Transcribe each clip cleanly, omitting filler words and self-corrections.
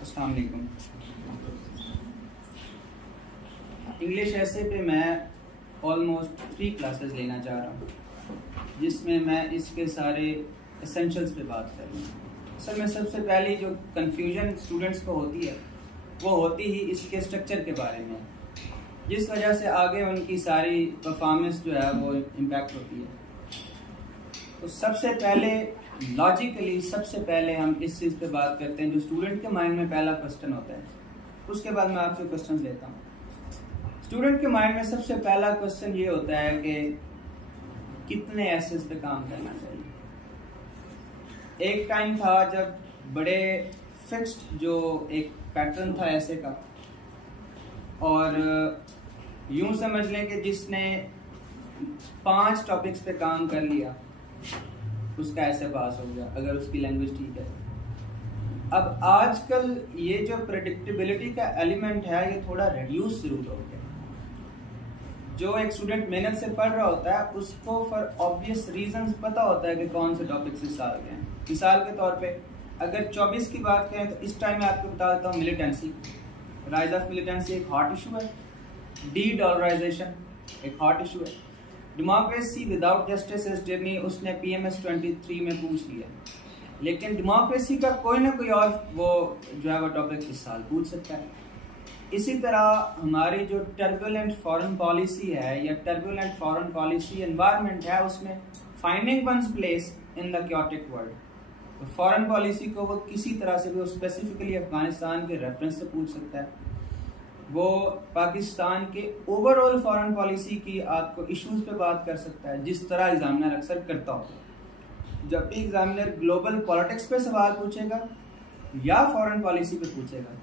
अस्सलाम वालेकुम। इंग्लिश ऐसे पे मैं ऑलमोस्ट 3 क्लासेस लेना चाह रहा हूँ, जिसमें मैं इसके सारे एसेंशियल्स पे बात कर रहा हूँ। असल में सबसे पहली जो कन्फ्यूजन स्टूडेंट्स को होती है वो होती ही इसके स्ट्रक्चर के बारे में, जिस वजह से आगे उनकी सारी परफॉर्मेंस जो है वो इम्पैक्ट होती है। तो सबसे पहले लॉजिकली सबसे पहले हम इस चीज़ पे बात करते हैं जो स्टूडेंट के माइंड में पहला क्वेश्चन होता है। उसके बाद मैं आपसे क्वेश्चन लेता हूँ। स्टूडेंट के माइंड में सबसे पहला क्वेश्चन ये होता है कि कितने एसेस पे काम करना चाहिए। एक टाइम था जब बड़े फिक्स्ड जो एक पैटर्न था ऐसे का, और यूं समझ लें कि जिसने 5 टॉपिक्स पे काम कर लिया उसका ऐसे पास हो गया, अगर उसकी लैंग्वेज ठीक है। अब आजकल ये जो प्रेडिक्टेबिलिटी का एलिमेंट है ये थोड़ा रिड्यूस जरूर हो गया। जो एक स्टूडेंट मेहनत से पढ़ रहा होता है उसको फॉर ऑब्वियस रीजंस पता होता है कि कौन से टॉपिक्स इस साल के हैं। मिसाल के तौर पे अगर 24 की बात करें तो इस टाइम मैं आपको बता देता हूँ मिलिटेंसी, राइज ऑफ मिलिटेंसी एक हॉट इशू है, डी डॉलराइजेशन एक हॉट इशू है, democracy without justice is tyranny उसने PMS 23 में पूछ लिया। लेकिन डेमोक्रेसी का कोई ना कोई और वो जो है वो टॉपिक इस साल पूछ सकता है। इसी तरह हमारी जो टर्बुलेंट फॉरेन पॉलिसी है या टर्बुलेंट फॉरेन पॉलिसी एनवायरनमेंट है, उसमें finding ones place in the chaotic world, तो फॉरेन पॉलिसी को वो किसी तरह से भी स्पेसिफिकली अफगानिस्तान के रेफरेंस से पूछ सकता है। वो पाकिस्तान के ओवरऑल फॉरेन पॉलिसी की आपको इश्यूज पे बात कर सकता है, जिस तरह एग्जामिनर अक्सर करता हो। जब भी एग्जामिनर ग्लोबल पॉलिटिक्स पे सवाल पूछेगा या फॉरेन पॉलिसी पे पूछेगा,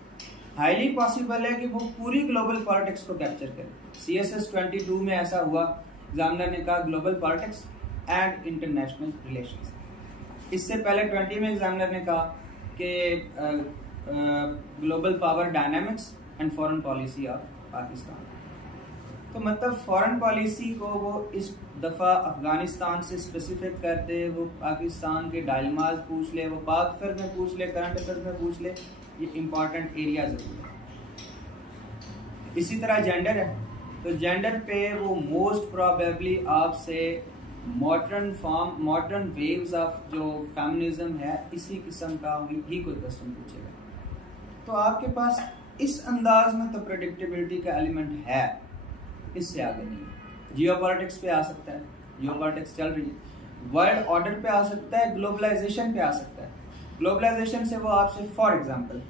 हाईली पॉसिबल है कि वो पूरी ग्लोबल पॉलिटिक्स को कैप्चर करे। CSS 22 में ऐसा हुआ, एग्जामिनर ने कहा global politics and international relations. इससे पहले 20 में एग्जामिनर ने कहा कि global power dynamics and foreign policy of Pakistan. तो मतलब फॉरेन पॉलिसी को वो इस दफ़ा अफगानिस्तान से स्पेसिफिक कर दे, वो पाकिस्तान के डायलमाज पूछ ले, वो पाक अफेयर में पूछ ले, करंट अफेयर्स में पूछ ले, ये इंपॉर्टेंट एरिया जरूर है। इसी तरह जेंडर है, तो जेंडर पे वो मोस्ट प्रोबेबली आपसे मॉडर्न वेव्स ऑफ जो फेमिनिज्म है इसी किस्म का ही कोई क्वेश्चन पूछेगा। तो आपके पास इस अंदाज में तो प्रेडिक्टेबिलिटी का एलिमेंट है, इससे आगे नहीं। जियोपॉलिटिक्स पे आ सकता है, जियोपॉलिटिक्स चल रही है, वर्ल्ड ऑर्डर पे आ सकता है, ग्लोबलाइजेशन पे आ सकता है। ग्लोबलाइजेशन से वो आपसे फॉर एग्जांपल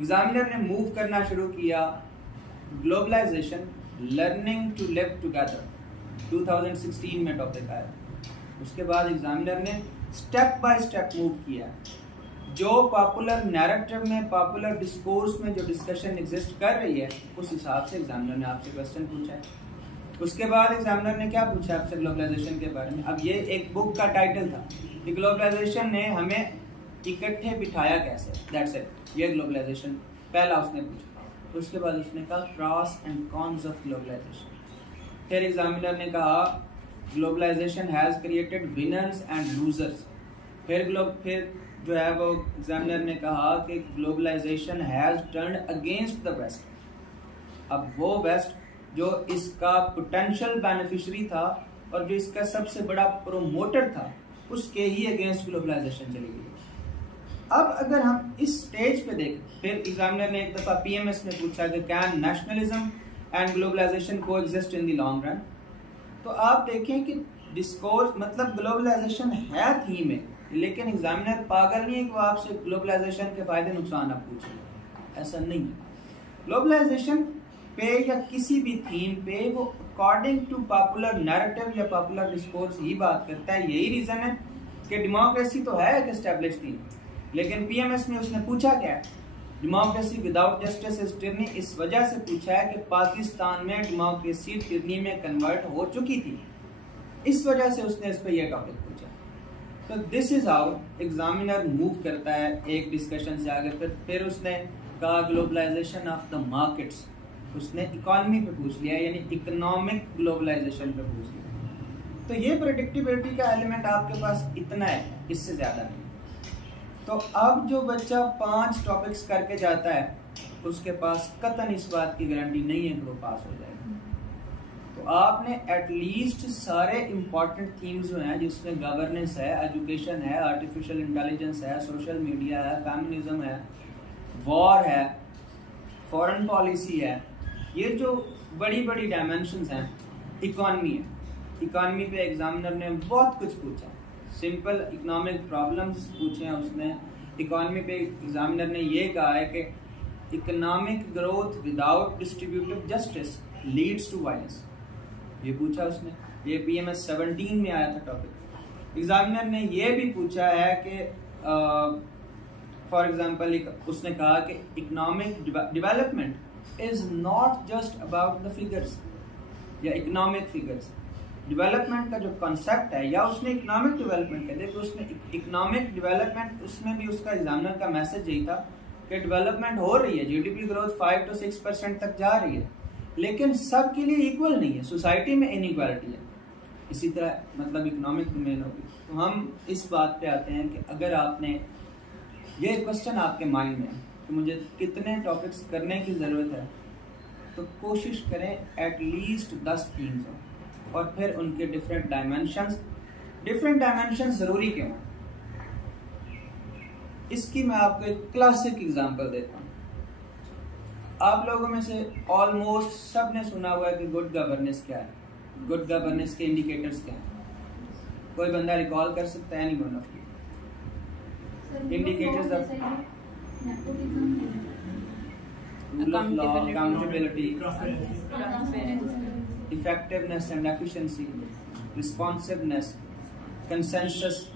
एग्जामिनर ने मूव करना शुरू किया globalization learning to live together, 2016 में टॉपिक आया। उसके बाद एग्जामिनर ने स्टेप बाय स्टेप मूव किया। जो पॉपुलर नैरेटिव में, पॉपुलर डिस्कोर्स में जो डिस्कशन एग्जिस्ट कर रही है उस हिसाब से एग्जामिनर ने आपसे क्वेश्चन पूछा है। उसके बाद एग्जामिनर ने क्या पूछा आपसे ग्लोबलाइजेशन के बारे में। अब ये एक बुक का टाइटल था कि ग्लोबलाइजेशन ने हमें इकट्ठे बिठाया कैसे, दैट्स इट, ये ग्लोबलाइजेशन पहला उसने पूछा। उसके बाद उसने कहा pros and cons of globalization. फिर एग्जामिनर ने कहा globalization has created winners and losers. फिर जो है वो एग्जामिनर ने कहा कि globalization has turned against the West. अब वो वेस्ट जो इसका पोटेंशियल बेनिफिशियरी था और जो इसका सबसे बड़ा प्रोमोटर था, उसके ही अगेंस्ट ग्लोबलाइजेशन चली गई। अब अगर हम इस स्टेज पे देखें, फिर एग्जामिनर ने एक दफा PMS में पूछा कि कैन नेशनलिज्म एंड ग्लोबलाइजेशन को exist in the long run. तो आप देखें कि डिस्कोर्स मतलब ग्लोबलाइजेशन है थीम में, लेकिन एग्जामिनर पागल नहीं है कि वो आपसे ग्लोबलाइजेशन के फायदे नुकसान आप पूछें, ऐसा नहीं है। ग्लोबलाइजेशन पे या किसी भी थीम पे वो अकॉर्डिंग टू पॉपुलर नैरेटिव या पॉपुलर डिस्कोर्स ही बात करता है। यही रीजन है कि डेमोक्रेसी तो है एक एस्टेब्लिश थीम, लेकिन PMS में उसने पूछा क्या है, democracy without justice is tyranny. इस वजह से पूछा है कि पाकिस्तान में डेमोक्रेसी टिरनी में कन्वर्ट हो चुकी थी, इस वजह से उसने इस पर यह टॉपिक पूछा। तो this is how examiner move करता है एक डिस्कशन से आगे। फिर उसने कहा ग्लोबलाइजेशन ऑफ द मार्केट्स, उसने इकोनॉमी पे पूछ लिया, यानी इकोनॉमिक ग्लोबलाइजेशन पे पूछ लिया। तो ये प्रेडिक्टेबिलिटी का एलिमेंट आपके पास इतना है, इससे ज्यादा नहीं। तो अब जो बच्चा 5 टॉपिक्स करके जाता है उसके पास कतन इस बात की गारंटी नहीं है कि वो पास हो जाएगा। तो आपने एटलीस्ट सारे इम्पॉर्टेंट थीम्स जो हैं, जिसमें गवर्नेंस है, एजुकेशन है, आर्टिफिशियल इंटेलिजेंस है, सोशल मीडिया है, फेमिनिज्म है, वॉर है, फॉरेन पॉलिसी है, ये जो बड़ी बड़ी डायमेंशंस हैं, इकॉनमी है, इकॉनमी पे एग्जामिनर ने बहुत कुछ पूछा, सिंपल इकोनॉमिक प्रॉब्लम्स पूछे हैं उसने। इकॉनमी पे एग्जामिनर ने ये कहा है कि economic growth without distributive justice leads to violence, ये पूछा उसने। ये PMS 17 में आया था टॉपिक। एग्जामिनर ने ये भी पूछा है कि फॉर एग्जांपल उसने कहा कि economic development is not just about the figures या इकोनॉमिक फिगर्स। डेवलपमेंट का जो कॉन्सेप्ट है, या उसने इकोनॉमिक डेवलपमेंट कहते हैं, तो उसने इकोनॉमिक डेवलपमेंट, उसमें भी उसका एग्जामिनर का मैसेज यही था कि डेवलपमेंट हो रही है, GDP ग्रोथ 5 to 6% तक जा रही है, लेकिन सब के लिए इक्वल नहीं है, सोसाइटी में इनइक्वालिटी है। इसी तरह मतलब इकोनॉमिक डोमेन होगी। तो हम इस बात पे आते हैं कि अगर आपने ये क्वेश्चन आपके माइंड में है कि मुझे कितने टॉपिक्स करने की ज़रूरत है, तो कोशिश करें एटलीस्ट 10 थीम्स हो, और फिर उनके डिफरेंट डायमेंशंस ज़रूरी क्यों हैं। इसकी मैं आपको एक क्लासिक एग्जांपल देता हूँ। आप लोगों में से ऑलमोस्ट सब ने सुना हुआ है कि गुड गवर्नेंस क्या है, गुड गवर्नेंस के इंडिकेटर्स क्या हैं। कोई बंदा रिकॉल कर सकता है? Anyone of you? Indicators of rule of law, accountability, effectiveness and efficiency, responsiveness, consensus,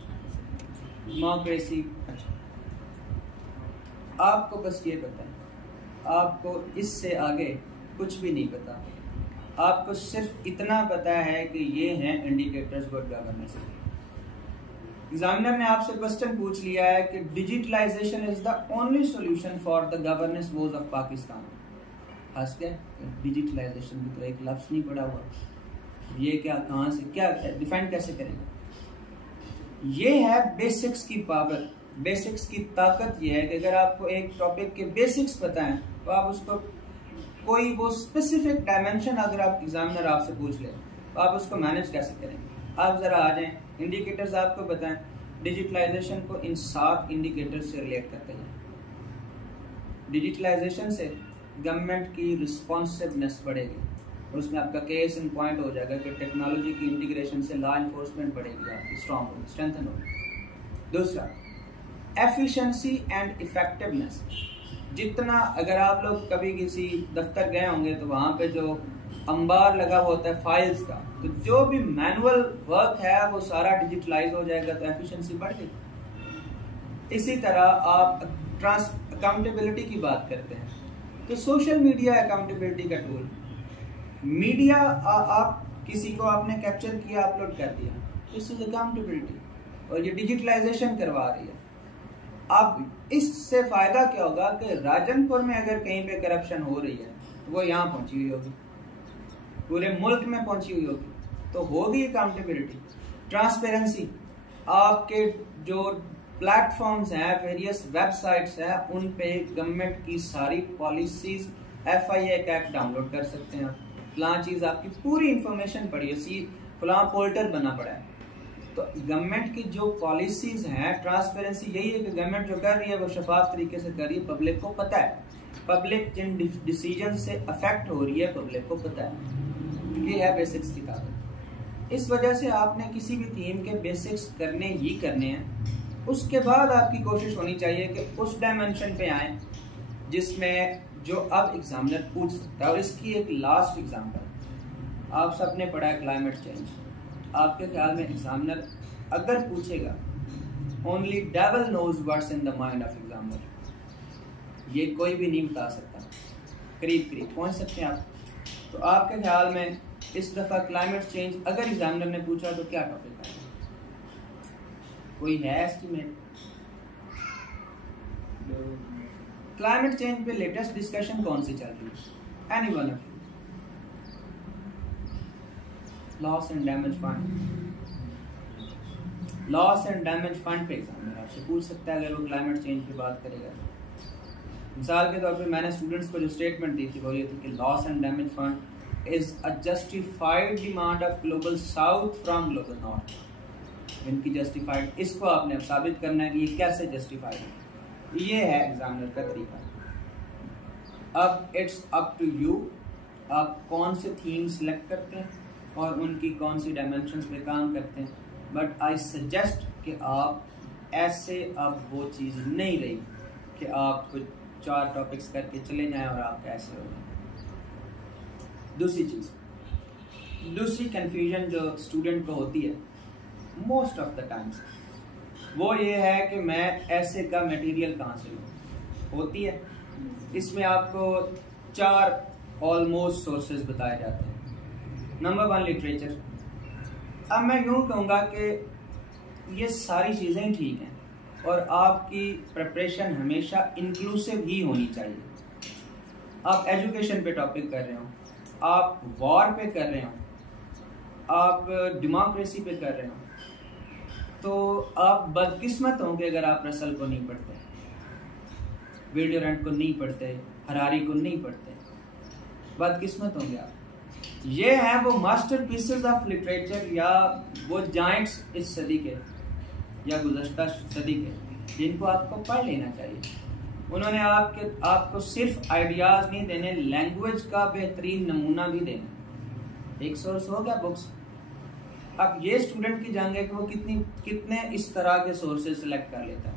democracy. आपको बस ये पता है, आपको इससे आगे कुछ भी नहीं पता। आपको सिर्फ इतना पता है कि ये हैं इंडिकेटर्स गुड गवर्नेंस। एग्जामिनर ने आपसे क्वेश्चन पूछ लिया है कि digitalization is the only solution for the governance woes of Pakistan. हंस के डिजिटलाइजेशन भी तो एक लफ्ज नहीं पड़ा हुआ, ये क्या, कहाँ से, क्या डिफाइन कैसे करेंगे? ये है बेसिक्स की पावर, बेसिक्स की ताकत। ये है कि अगर आपको एक टॉपिक के बेसिक्स पता है तो आप उसको कोई वो स्पेसिफिक डायमेंशन अगर आप एग्जामिनर आपसे पूछ ले तो आप उसको मैनेज कैसे करेंगे। आप जरा आ जाएं, इंडिकेटर्स आपको बताएं, डिजिटलाइजेशन को इन 7 इंडिकेटर्स से रिलेट करते हैं। डिजिटलाइजेशन से गवर्नमेंट की रिस्पॉन्सिवनेस बढ़ेगी, और उसमें आपका केस इन पॉइंट हो जाएगा कि टेक्नोलॉजी की इंटीग्रेशन से लॉ इन्फोर्समेंट बढ़ेगी, आपकी स्ट्रॉन्ग होगी, स्ट्रेंथन होगी। दूसरा, एफिशिएंसी एंड इफेक्टिवनेस। जितना, अगर आप लोग कभी किसी दफ्तर गए होंगे तो वहाँ पे जो अंबार लगा हुआ होता है फाइल्स का, तो जो भी मैनुअल वर्क है वो सारा डिजिटलाइज हो जाएगा, तो एफिशिएंसी बढ़ गई। इसी तरह आप अकाउंटेबिलिटी की बात करते हैं, तो सोशल मीडिया अकाउंटेबिलिटी का टूल। मीडिया आप किसी को आपने कैप्चर किया, अपलोड कर दिया, दिस इज अकाउंटेबिलिटी, और ये डिजिटलाइजेशन करवा रही है। अब इससे फायदा क्या होगा कि राजनपुर में अगर कहीं पे करप्शन हो रही है तो वो यहाँ पहुंची हुई होगी, पूरे मुल्क में पहुंची हुई होगी, तो होगी अकाउंटेबिलिटी। ट्रांसपेरेंसी, आपके जो प्लेटफॉर्म्स हैं, वेरियस वेबसाइट्स हैं, उन पे गवर्नमेंट की सारी पॉलिसीज, FIA एक्ट डाउनलोड कर सकते हैं। फलां चीज़ आपकी पूरी इंफॉर्मेशन पड़ी है, फलां पोर्टल बना पड़ा है। तो गवर्नमेंट की जो पॉलिसीज हैं, ट्रांसपेरेंसी यही है कि गवर्नमेंट जो कर रही है वो शफाफ तरीके से कर रही है, पब्लिक को पता है, पब्लिक जिन डिसीजन से अफेक्ट हो रही है पब्लिक को पता है। ये है बेसिक्स की ताकत। इस वजह से आपने किसी भी थीम के बेसिक्स करने ही करने हैं। उसके बाद आपकी कोशिश होनी चाहिए कि उस डायमेंशन पे आए जिसमें जो अब एग्जामिनर पूछ सकता है। और इसकी एक लास्ट एग्जाम्पल, आप सबने पढ़ा है क्लाइमेट चेंज। आपके ख्याल में एग्जामिनर अगर पूछेगा, only devil knows what's in the mind of examiner, ये कोई भी नहीं बता सकता, करीब करीब पहुंच सकते हैं आप। तो आपके ख्याल में इस दफा क्लाइमेट चेंज अगर एग्जामिनर ने पूछा तो क्या टॉपिक है? कोई है एस्टिमेट? क्लाइमेट चेंज पे लेटेस्ट डिस्कशन कौन सी चल रही है? Any one of you? Loss and damage fund, loss and damage fund पे एग्जामिनर आपसे पूछ सकता है अगर वो क्लाइमेट चेंज पे बात करेगा। मिसाल के तौर पे मैंने स्टूडेंट्स को जो स्टेटमेंट दी थी वो ये थी कि loss and damage fund is a justified demand of global south from global north. इनकी जस्टिफाइड, इसको आपने अब साबित करना है कि ये कैसे जस्टिफाइड है। ये है एग्जामिनर का तरीका। अब इट्स अप टू यू, आप कौन से थीम सेलेक्ट करते हैं और उनकी कौन सी डायमेंशंस पे काम करते हैं। बट आई सजेस्ट कि आप ऐसे अब वो चीज़ नहीं रही कि आप कुछ 4 टॉपिक्स करके चले जाएं और आप ऐसे हो जाए। दूसरी चीज़, दूसरी कन्फ्यूजन जो स्टूडेंट को होती है मोस्ट ऑफ द टाइम्स, वो ये है कि मैं ऐसे का मटेरियल कहाँ से लूँ। होती है, इसमें आपको 4 ऑलमोस्ट सोर्सेज बताए जाते हैं। Number 1 literature. अब मैं यूँ कहूँगा कि ये सारी चीज़ें ठीक हैं और आपकी प्रिपरेशन हमेशा इंक्लूसिव ही होनी चाहिए। आप एजुकेशन पे टॉपिक कर रहे हो, आप वॉर पे कर रहे हो, आप डेमोक्रेसी पे कर रहे हो, तो आप बदकिस्मत होंगे अगर आप रसल को नहीं पढ़ते, विल ड्यूरेंट को नहीं पढ़ते, हरारी को नहीं पढ़ते, बदकिस्मत होंगे आप। ये हैं वो मास्टरपीसेस ऑफ लिटरेचर या वो जाइंट्स इस सदी के या गुज़श्ता सदी के जिनको आपको पढ़ लेना चाहिए। उन्होंने आपको सिर्फ आइडियाज़ नहीं देने, लैंग्वेज का बेहतरीन नमूना भी देना। एक सोर्स हो गया बुक्स। अब ये स्टूडेंट की जंग है कि वो कितने इस तरह के सोर्सेज सेलेक्ट कर लेता है।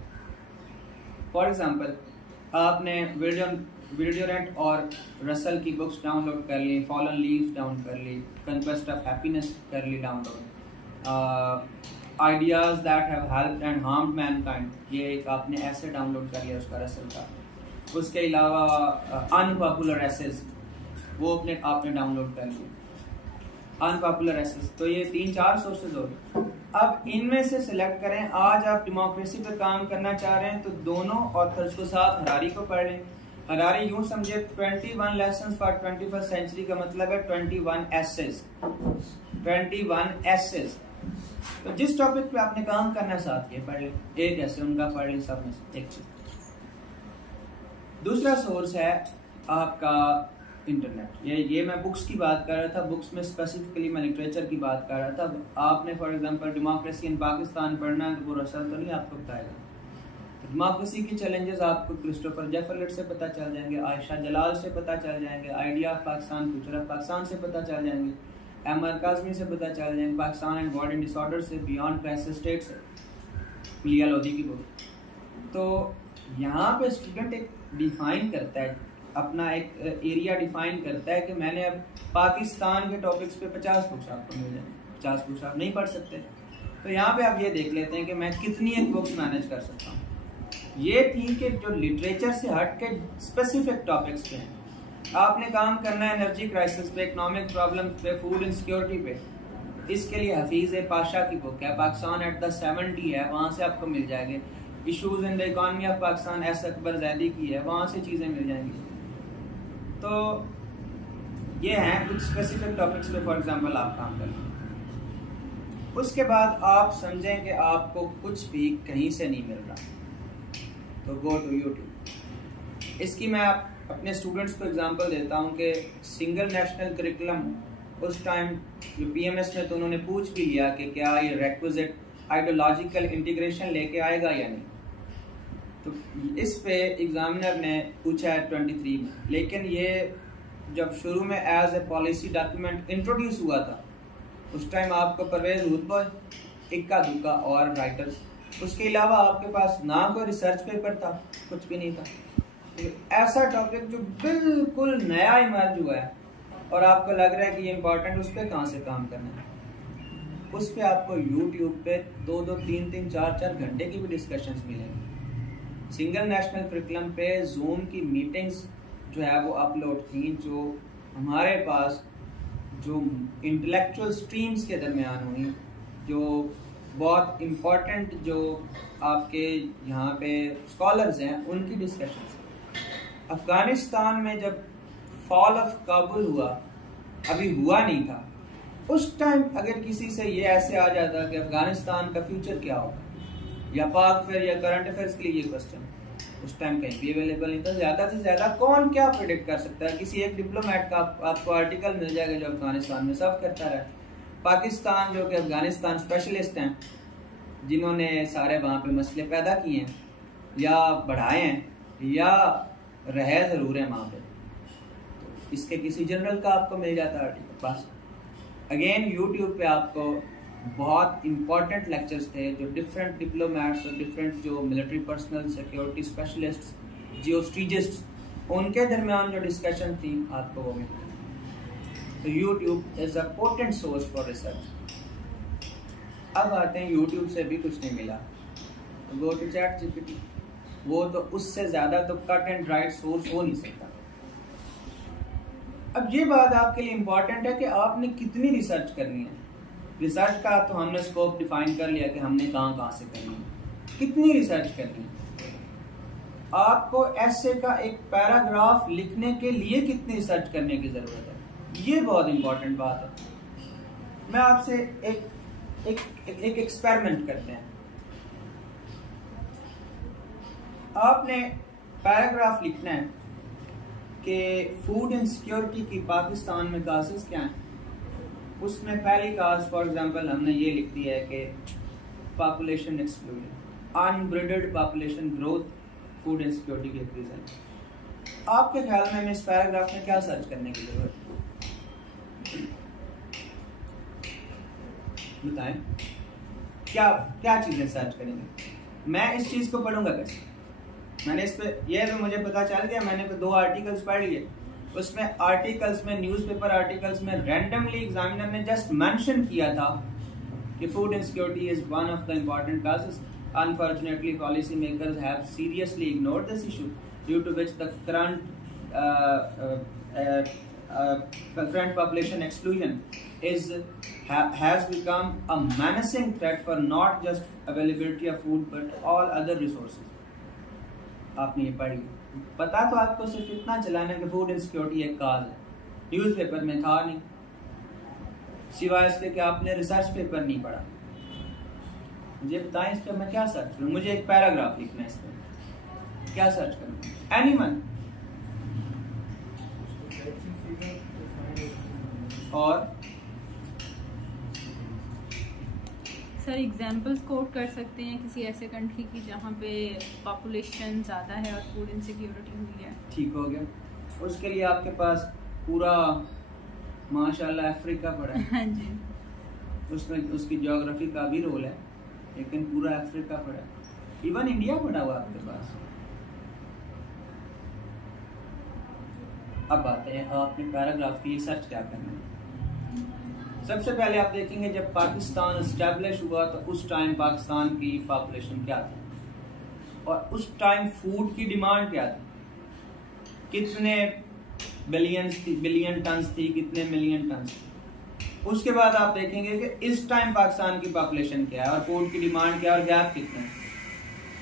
फॉर एग्जांपल, आपने विल ड्यूरेंट और रसल की बुक्स डाउनलोड कर ली, फॉलन लीव्स डाउन कर ली, कंक्वेस्ट ऑफ हैप्पीनेस कर ली download, ideas that have helped and harmed mankind, ये एक आपने ऐसे डाउनलोड कर लिया उसका रसल का। उसके अलावा अनपॉपुलर एसेज वो आपने डाउनलोड कर लिया, अनपॉपुलर एसेज। तो ये 3-4 सोर्सेज हो गए। अब इनमें से सिलेक्ट करें। आज आप डेमोक्रेसी पे काम करना चाह रहे हैं तो दोनों ऑथर्स को साथ हरारी को पढ़ लें। हरारी यूं समझे 21 लेसन्स फॉर 21st सेंचुरी का मतलब है 21 एसेज, 21 एसेज। तो जिस टॉपिक पे आपने काम करना है साथ ये पढ़ लें, एक ऐसे उनका पढ़ लें, सब में से एक चीज। दूसरा सोर्स है आपका इंटरनेट। ये मैं बुक्स की बात कर रहा था, बुक्स में स्पेसिफिकली मैं लिटरेचर की बात कर रहा था। आपने for example democracy in Pakistan पढ़ना है तो वो रसल तो नहीं आपको बताएगा। डेमोक्रेसी की चैलेंजेस आपको क्रिस्टोफर जेफरलिट से पता चल जाएंगे, आयशा जलाल से पता चल जाएंगे, idea of Pakistan, future of Pakistan से पता चल जाएंगे, एमआर काज़मी से पता चल जाएंगे, Pakistan and world in disorder से, बियॉन्ड क्राइसिस स्टेट से, लिया लोधी की बुक। तो यहाँ पे स्टूडेंट एक डिफाइन करता है, अपना एक एरिया डिफाइन करता है कि मैंने अब पाकिस्तान के टॉपिक्स पे 50 बुक्स आपको मिल जाएंगे, 50 बुक्स आप नहीं पढ़ सकते। तो यहाँ पे आप ये देख लेते हैं कि मैं कितनी एक बुक्स मैनेज कर सकता हूँ। ये थी कि जो लिटरेचर से हट के स्पेसिफिक टॉपिक्स पे हैं। आपने काम करना है एनर्जी क्राइसिस पे, इकोनॉमिक प्रॉब्लम्स पे, फूड इनसिक्योरिटी पे, इसके लिए हफीज़ पाशा की बुक है, पाकिस्तान एट द 70 है, वहाँ से आपको मिल जाएंगे। Issues in the economy of Pakistan S Akbar Zaidi की है, वहाँ से चीज़ें मिल जाएंगी। तो ये हैं कुछ स्पेसिफिक टॉपिक्स पे फॉर एग्जांपल आप काम करें। उसके बाद आप समझें कि आपको कुछ भी कहीं से नहीं मिल रहा तो गो टू यूट्यूब। इसकी मैं अपने स्टूडेंट्स को एग्जांपल देता हूँ कि सिंगल नेशनल करिकुलम उस टाइम जो पीएमएस में तो उन्होंने पूछ भी लिया कि क्या ये रिक्विजिट आइडियोलॉजिकल इंटीग्रेशन लेके आएगा या नहीं। तो इस पे एग्जामिनर ने पूछा है 23 में, लेकिन ये जब शुरू में as a policy document introduce हुआ था उस टाइम आपको परवेज हुद, इक्का दुक्का और राइटर्स, उसके अलावा आपके पास ना कोई रिसर्च पेपर था, कुछ भी नहीं था। तो ऐसा टॉपिक जो बिल्कुल नया इमर्ज हुआ है और आपको लग रहा है कि ये इम्पोर्टेंट, उस पर कहाँ से काम करना है। उस पर आपको यूट्यूब पे 2-2, 3-3, 4-4 घंटे की भी डिस्कशंस मिलेंगी। सिंगल नेशनल करिकुलम पे जूम की मीटिंग्स जो है वो अपलोड थी, जो हमारे पास जो इंटेलेक्चुअल स्ट्रीम्स के दरमियान हुई, जो बहुत इम्पोर्टेंट जो आपके यहाँ पे स्कॉलर्स हैं उनकी डिस्कशंस। अफ़गानिस्तान में जब फॉल ऑफ काबुल हुआ, अभी हुआ नहीं था, उस टाइम अगर किसी से ये ऐसे आ जाता कि अफगानिस्तान का फ्यूचर क्या होगा या पाक अफेयर या करंट अफेयर्स के लिए ये क्वेश्चन उस टाइम कहीं भी अवेलेबल नहीं था। ज्यादा से ज्यादा कौन क्या प्रेडिक्ट कर सकता है? किसी एक डिप्लोमेट का आपको आर्टिकल मिल जाएगा जो अफगानिस्तान में सर्व करता रहा। पाकिस्तान जो कि अफगानिस्तान स्पेशलिस्ट हैं, जिन्होंने सारे वहाँ पे मसले पैदा किए हैं या बढ़ाए हैं या रहे ज़रूर हैं वहाँ पे, तो इसके किसी जनरल का आपको मिल जाता है आर्टिकल। बस अगेन यूट्यूब पे आपको बहुत इंपॉर्टेंट लेक्चर्स थे जो डिफरेंट डिप्लोमेट्स और डिफरेंट जो मिलिट्री पर्सनल, सिक्योरिटी स्पेशलिस्ट, जियोस्ट्रेटेजिस्ट, उनके दरमियान जो डिस्कशन थी आपको वो मिलती है। तो YouTube is a potent source for research. अब आते हैं यूट्यूब से भी कुछ नहीं मिला तो गो टू चैट जीपीटी। वो तो उससे ज़्यादा तो कट एंड ड्राइड सोर्स हो नहीं सकता। अब ये बात आपके लिए इम्पॉर्टेंट है कि आपने कितनी रिसर्च करनी है। रिसर्च का तो हमने स्कोप डिफाइन कर लिया कि हमने कहाँ से करनी है, कितनी रिसर्च करनी है। आपको ऐसे का एक पैराग्राफ लिखने के लिए कितनी रिसर्च करने की जरूरत है, ये बहुत इंपॉर्टेंट बात है। मैं आपसे एक एक्सपेरिमेंट करते हैं। आपने पैराग्राफ लिखना है कि फूड इनसिक्योरिटी की पाकिस्तान में कासेस क्या हैं। उसमें पहली काज फॉर एग्जांपल हमने ये लिख दी है कि population explosion, unbridled population growth, food insecurity के रीजन। आपके ख्याल में इस पैराग्राफ में क्या सर्च करने की जरूरत है? बताएं, क्या चीजें सर्च करेंगे? मैं इस चीज को पढ़ूंगा कैसे? मैंने इस पे ये तो मुझे पता चल गया, मैंने 2 आर्टिकल्स पढ़ लिए। उसमें आर्टिकल्स में, न्यूज़पेपर आर्टिकल्स में रैंडमली एग्जामिनर ने जस्ट मेंशन किया था कि food insecurity is one of the important causes. Unfortunately policy makers have seriously ignored this issue due to which the current population exclusion has become a menacing threat for not just availability of food but all other resources. आपने ये पढ़ लिया, पता तो आपको सिर्फ इतना चलाना कि फूड इनसिक्योरिटी एक काज है, न्यूज़पेपर में था नहीं, सिवाय इसके कि आपने रिसर्च पेपर नहीं पढ़ा। मुझे बताएं इस पर मैं क्या सर्च करूं? मुझे एक पैराग्राफ लिखना है, इस पर क्या सर्च करूं? एनीवन? और सर एग्जांपल्स कोट कर सकते हैं किसी ऐसे कंट्री की जहाँ पे पॉपुलेशन ज़्यादा है और फूड इनसिक्योरिटी हुई है। ठीक हो गया। उसके लिए आपके पास पूरा माशाल्लाह अफ्रीका पड़ा है। हाँ जी, उसमें उसकी ज्योग्राफी का भी रोल है, लेकिन पूरा अफ्रीका पड़ा है, इवन इंडिया पड़ा हुआ आपके पास। अब आते हैं आपने पैराग्राफ की सर्च क्या करना है। सबसे पहले आप देखेंगे जब पाकिस्तान एस्टैब्लिश हुआ तो उस टाइम पाकिस्तान की पॉपुलेशन क्या थी और उस टाइम फूड की डिमांड क्या थी, कितने बिलियन टन्स थी, कितने मिलियन टन्स थी। उसके बाद आप देखेंगे कि इस टाइम पाकिस्तान की पॉपुलेशन क्या है और फूड की डिमांड क्या है और गैप कितना है।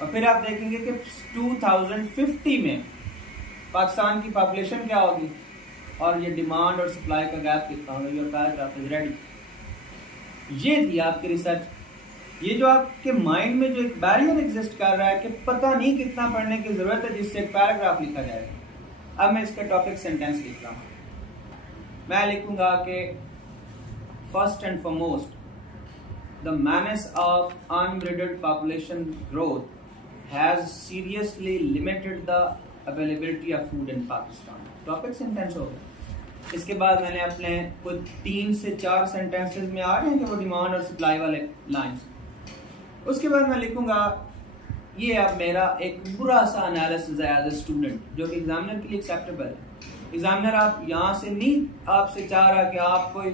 और फिर आप देखेंगे कि 2050 में पाकिस्तान की पॉपुलेशन क्या होगी और ये डिमांड और सप्लाई का गैप कितना होगा। Your paragraph is ready. ये थी आपकी रिसर्च। ये जो आपके माइंड में जो एक बैरियर एग्जिस्ट कर रहा है कि पता नहीं कितना पढ़ने की जरूरत है जिससे एक पैराग्राफ लिखा जाएगा। अब मैं इसका टॉपिक सेंटेंस लिख रहा हूं। मैं लिखूंगा कि first and foremost the menace of unbridled population growth has seriously limited the availability of food in Pakistan। Topic sentence हो गया। इसके बाद मैंने अपने कुछ 3 से 4 सेंटेंसेस में आ रहे हैं कि वो डिमांड और सप्लाई वाले लाइंस। उसके बाद मैं लिखूंगा, ये अब मेरा एक बुरा सा एनालिसिस है एज ए स्टूडेंट जो कि एग्जामिनर के लिए एक्सेप्टेबल है। एग्जामिनर आप यहाँ से नहीं आपसे चाह रहा कि आप कोई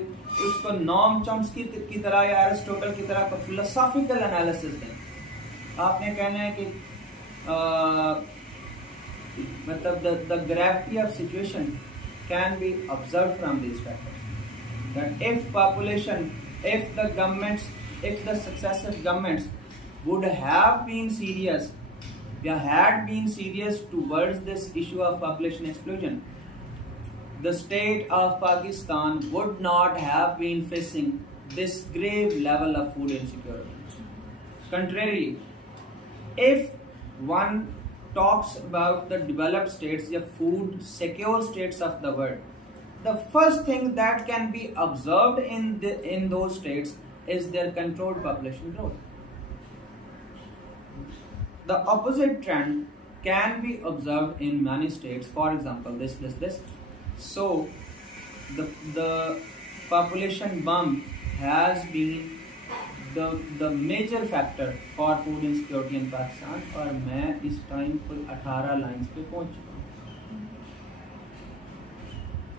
उसको नॉर्म चॉम्स्की की तरह या एरिस्टोटल की तरह का फिलोसॉफिकल एनालिसिस दें। आपने कहना है कि मतलब the gravity of situation can be observed from these factors, that if the successive governments would have been serious, had been serious towards this issue of population explosion, the state of Pakistan would not have been facing this grave level of food insecurity. Contrarily, if one talks about the developed states, the food secure states of the world, the first thing that can be observed in those states is their controlled population growth. The opposite trend can be observed in many states. For example, this. So the population bump has been the major factor for food insecurity in Pakistan, और मैं इस time पर 18 lines पे पहुंच चुका हूँ।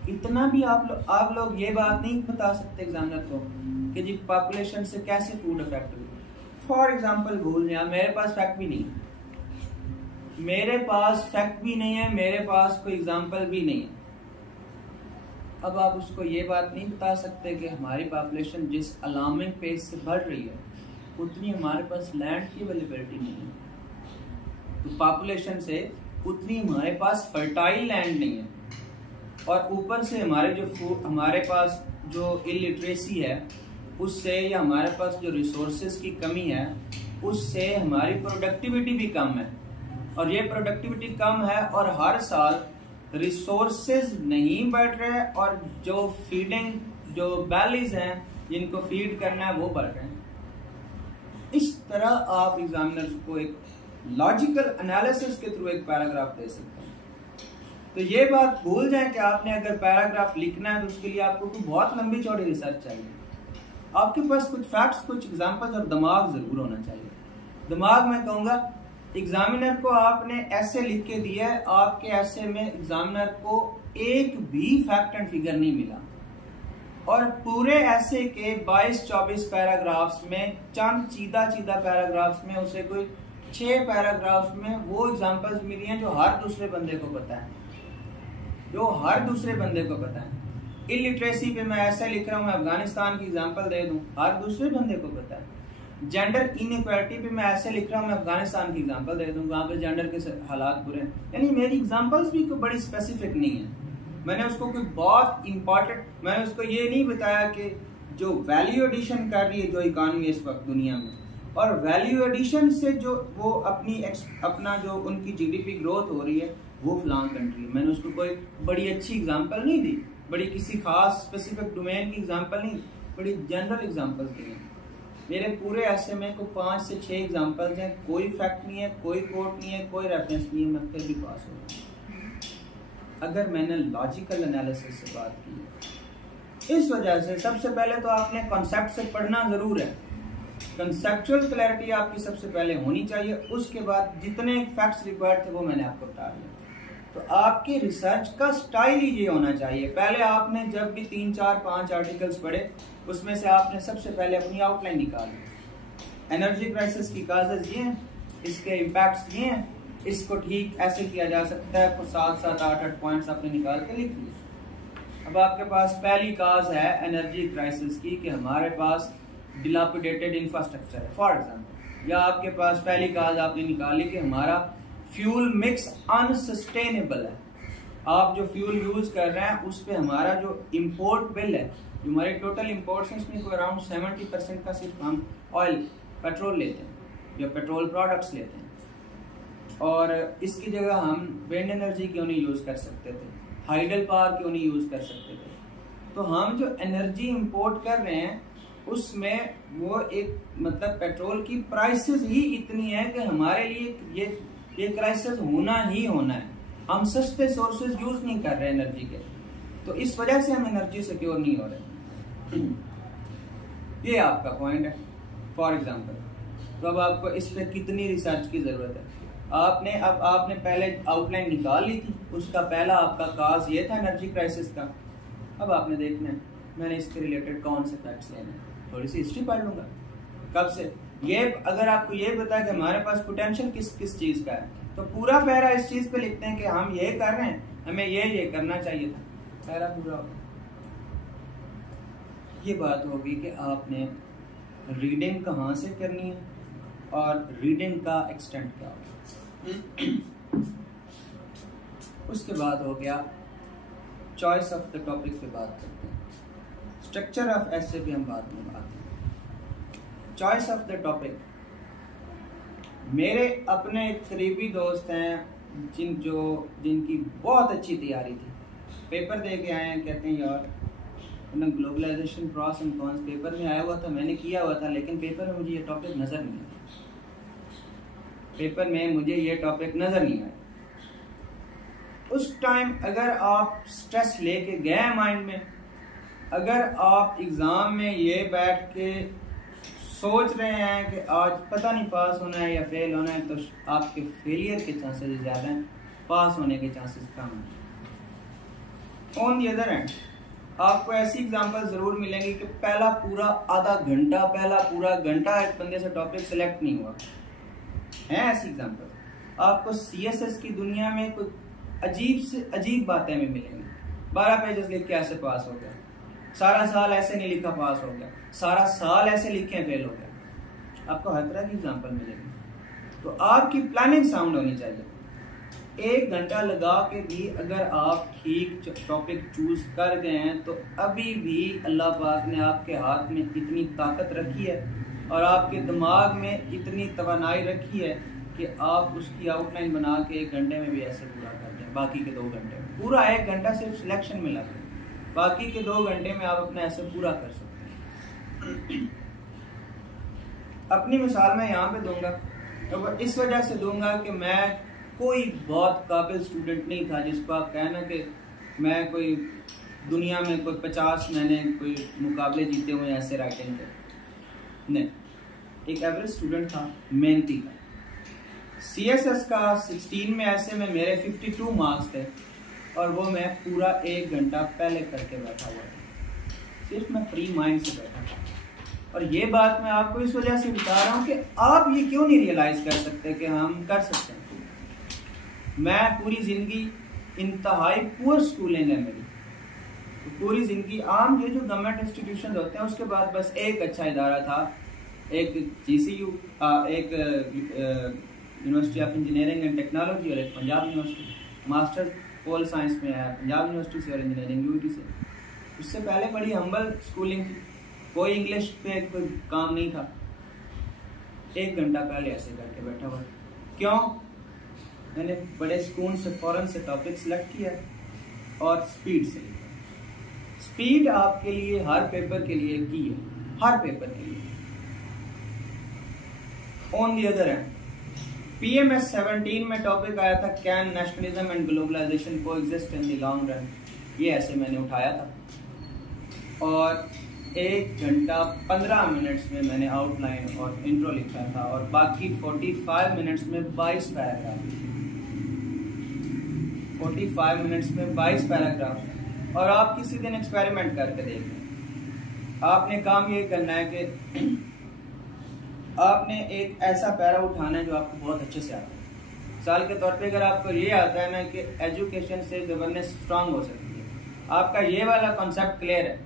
इतना भी आप लोग ये बात नहीं बता सकते एग्जामिनर को कि जी पॉपुलेशन से कैसे फूड अफेक्ट हुई। फॉर एग्जाम्पल भूल जाए, मेरे पास फैक्ट भी नहीं है, मेरे पास कोई एग्जाम्पल भी नहीं है। अब आप उसको ये बात नहीं बता सकते कि हमारी पॉपुलेशन जिस अलार्मिंग पेस से बढ़ रही है उतनी हमारे पास लैंड की अवेलेबिलिटी नहीं है, तो पॉपुलेशन से उतनी हमारे पास फर्टाइल लैंड नहीं है, और ऊपर से हमारे पास जो इलिटरेसी है उससे, या हमारे पास जो रिसोर्सेज की कमी है उससे हमारी प्रोडक्टिविटी भी कम है, और ये प्रोडक्टिविटी कम है और हर साल रिसोर्सेज नहीं बढ़ रहे, और जो बैलीज हैं जिनको फीड करना है वो बढ़ रहे हैं। इस तरह आप एग्जामिनर्स को एक लॉजिकल एनालिसिस के थ्रू एक पैराग्राफ दे सकते हैं। तो ये बात भूल जाएं कि आपने अगर पैराग्राफ लिखना है तो उसके लिए आपको कोई बहुत लंबी चौड़ी रिसर्च चाहिए। आपके पास कुछ फैक्ट्स, कुछ एग्जाम्पल्स और दिमाग जरूर होना चाहिए। दिमाग में कहूँगा, एग्जामिनर को आपने ऐसे लिख के दिया है, आपके ऐसे में एग्जामिनर को एक भी फैक्ट एंड फिगर नहीं मिला, और पूरे ऐसे के 22-24 पैराग्राफ्स में, चंद चीदा पैराग्राफ्स में उसे कोई 6 पैराग्राफ्स में वो एग्जांपल्स मिली हैं जो हर दूसरे बंदे को पता है। इलिटरेसी पे मैं ऐसे लिख रहा हूँ, मैं अफगानिस्तान की एग्जांपल दे दूं, हर दूसरे बंदे को पता है। जेंडर इनइक्वालिटी पे मैं ऐसे लिख रहा हूँ, मैं अफगानिस्तान की एग्जांपल दे दूं, वहाँ पे जेंडर के हालात बुरे हैं। यानी मेरी एग्जांपल्स भी कोई बड़ी स्पेसिफिक नहीं है। मैंने उसको कोई बहुत इंपॉर्टेंट, मैंने उसको ये नहीं बताया कि जो वैल्यू एडिशन कर रही है जो इकॉनमी इस वक्त दुनिया में, और वैल्यू एडिशन से जो वो अपना जो उनकी जीडीपी ग्रोथ हो रही है वो फलां कंट्री, मैंने उसको कोई बड़ी अच्छी एग्जांपल नहीं दी, बड़ी किसी खास स्पेसिफिक डोमेन की एग्जांपल नहीं, बड़ी जनरल एग्जांपल्स दी हैं। मेरे पूरे ऐसे में को 5 से 6 एग्जांपल्स हैं, कोई फैक्ट नहीं है, कोई कोट नहीं है, कोई रेफरेंस नहीं है, मैं फिर भी पास हो गया अगर मैंने लॉजिकल एनालिसिस से बात की है। इस वजह से सबसे पहले तो आपने कॉन्सेप्ट से पढ़ना जरूर है, कंसेप्चुअल क्लैरिटी आपकी सबसे पहले होनी चाहिए। उसके बाद जितने फैक्ट्स रिक्वायर्ड थे वो मैंने आपको बता दिया। तो आपकी रिसर्च का स्टाइल ही ये होना चाहिए। पहले आपने जब भी 3, 4, 5 आर्टिकल्स पढ़े उसमें से आपने सबसे पहले अपनी आउटलाइन निकाली। एनर्जी क्राइसिस की काजेज ये हैं, इसके इम्पैक्ट्स ये हैं, इसको ठीक ऐसे किया जा सकता है, आपको 7, 7, 8, 8 पॉइंट्स आपने निकाल के लिख लिए। अब आपके पास पहली काज है एनर्जी क्राइसिस की कि हमारे पास डिलापिडेटेड इंफ्रास्ट्रक्चर है फॉर एग्जाम्पल, या आपके पास पहली काज आपने निकाली कि हमारा फ्यूल मिक्स अनसस्टेनेबल है। आप जो फ्यूल यूज कर रहे हैं उस पर हमारा जो इम्पोर्ट बिल है, जो हमारे टोटल इम्पोर्ट्स हैं उसमें कोई अराउंड 70% का सिर्फ हम ऑयल पेट्रोल लेते हैं या पेट्रोल प्रोडक्ट्स लेते हैं, और इसकी जगह हम विंड एनर्जी क्यों नहीं यूज कर सकते थे, हाइडल पावर क्यों नहीं यूज कर सकते थे। तो हम जो एनर्जी इंपोर्ट कर रहे हैं उसमें वो एक मतलब पेट्रोल की प्राइसेस ही इतनी है कि हमारे लिए ये क्राइसिस होना ही होना है। हम सस्ते सोर्सेज यूज नहीं कर रहे एनर्जी के, तो इस वजह से हम एनर्जी सिक्योर नहीं हो रहे। ये आपका पॉइंट है फॉर एग्जांपल। तो अब आपको इस पे कितनी रिसर्च की जरूरत है? आपने पहले आउटलाइन निकाल ली थी, उसका पहला आपका काज ये था एनर्जी क्राइसिस का। अब आपने देखना है मैंने इसके रिलेटेड कौन से फैक्ट्स लेने हैं, थोड़ी सी हिस्ट्री पढ़ लूंगा। कब से ये अगर आपको ये पता है कि हमारे पास पोटेंशियल किस चीज का है, तो पूरा पैरा इस चीज पे लिखते हैं कि हम ये कर रहे हैं, हमें ये करना चाहिए था, पैरा पूरा होगा। ये बात होगी कि आपने रीडिंग कहाँ से करनी है और रीडिंग का एक्सटेंट क्या होगा। उसके बाद हो गया चॉइस ऑफ द टॉपिक पे बात करते हैं, स्ट्रक्चर ऑफ एसे पे हम बाद में बात करें। चॉइस ऑफ द टॉपिक, मेरे अपने करीबी दोस्त हैं जिनकी बहुत अच्छी तैयारी थी, पेपर दे के आए हैं, कहते हैं यार ना globalization pros and cons paper में आया हुआ था, मैंने किया हुआ था, लेकिन पेपर में मुझे ये टॉपिक नज़र नहीं आया, पेपर में मुझे ये टॉपिक नज़र नहीं आया। उस टाइम अगर आप स्ट्रेस लेके गए माइंड में, अगर आप एग्ज़ाम में ये बैठ के सोच रहे हैं कि आज पता नहीं पास होना है या फेल होना है, तो आपके फेलियर के चांसेस ज़्यादा हैं, पास होने के चांसेस कम हैं। ऑन द अदर हैंड आपको ऐसी एग्जांपल ज़रूर मिलेंगी कि पहला पूरा घंटा एक बंदे से टॉपिक सेलेक्ट नहीं हुआ है। ऐसी एग्जांपल आपको CSS की दुनिया में कुछ अजीब से अजीब बातें भी मिलेंगी। 12 पेजेस लिख के ऐसे पास हो गया, सारा साल ऐसे नहीं लिखा पास हो गया, सारा साल ऐसे लिखे फेल हो गया, आपको हर तरह की एग्जांपल मिलेगी। तो आपकी प्लानिंग साउंड होनी चाहिए। 1 घंटा लगा के भी अगर आप ठीक टॉपिक चूज कर गए हैं तो अभी भी अल्लाह पाक ने आपके हाथ में इतनी ताकत रखी है और आपके दिमाग में इतनी तवानाई रखी है कि आप उसकी आउटलाइन बना के 1 घंटे में भी ऐसे पूरा कर दें। बाकी के 2 घंटे में, पूरा 1 घंटा सिर्फ सिलेक्शन में लगा, बाकी के 2 घंटे में आप अपना ऐसे पूरा कर सकते हैं। अपनी मिसाल मैं यहाँ पे दूंगा, तो इस वजह से दूंगा कि मैं कोई बहुत काबिल स्टूडेंट नहीं था जिसको आप कहना कि मैं कोई दुनिया में कोई 50 मैंने कोई मुकाबले जीते हुए ऐसे राइटिंग के, नहीं, एक एवरेज स्टूडेंट था, मेहनती था। CSS का 16 में ऐसे में मेरे 52 मार्क्स थे और वो मैं पूरा 1 घंटा पहले करके बैठा हुआ था, सिर्फ मैं फ्री माइंड से बैठा था। और ये बात मैं आपको इस वजह से बता रहा हूँ कि आप ये क्यों नहीं रियलाइज कर सकते कि हम कर सकते हैं। मैं पूरी जिंदगी इंतहाई पुअर स्कूलिंग है मेरी, तो पूरी जिंदगी आम ये जो गवर्नमेंट इंस्टीट्यूशन होते हैं उसके बाद बस एक अच्छा इदारा था, एक GCU, एक university of engineering and technology और एक Punjab university, master pol science में है पंजाब यूनिवर्सिटी से और इंजीनियरिंग UT से। उससे पहले बड़ी हम्बल स्कूलिंग थी, कोई इंग्लिश पे कोई काम नहीं था। 1 घंटा पहले ऐसे करके बैठा हुआ, क्यों? मैंने बड़े सुकून से फौरन से टॉपिक सिलेक्ट किया और स्पीड से लिखा। स्पीड आपके लिए हर पेपर के लिए की है, हर पेपर के लिए। On the other hand PMS 17 में टॉपिक आया था, can nationalism and globalization coexist in the long run. ये ऐसे मैंने उठाया था और 1 घंटा 15 मिनट्स में मैंने आउटलाइन और इंट्रो लिखा था और बाकी 45 मिनट्स में 22 पैराग्राफ, 45 मिनट्स में 22 पैराग्राफ। और आप किसी दिन एक्सपेरिमेंट करके देखें, आपने काम ये करना है कि आपने एक ऐसा पैरा उठाना है जो आपको बहुत अच्छे से आता है। साल के तौर पे अगर आपको ये आता है ना कि एजुकेशन से गवर्नेंस स्ट्रांग हो सकती है, आपका ये वाला कॉन्सेप्ट क्लियर है,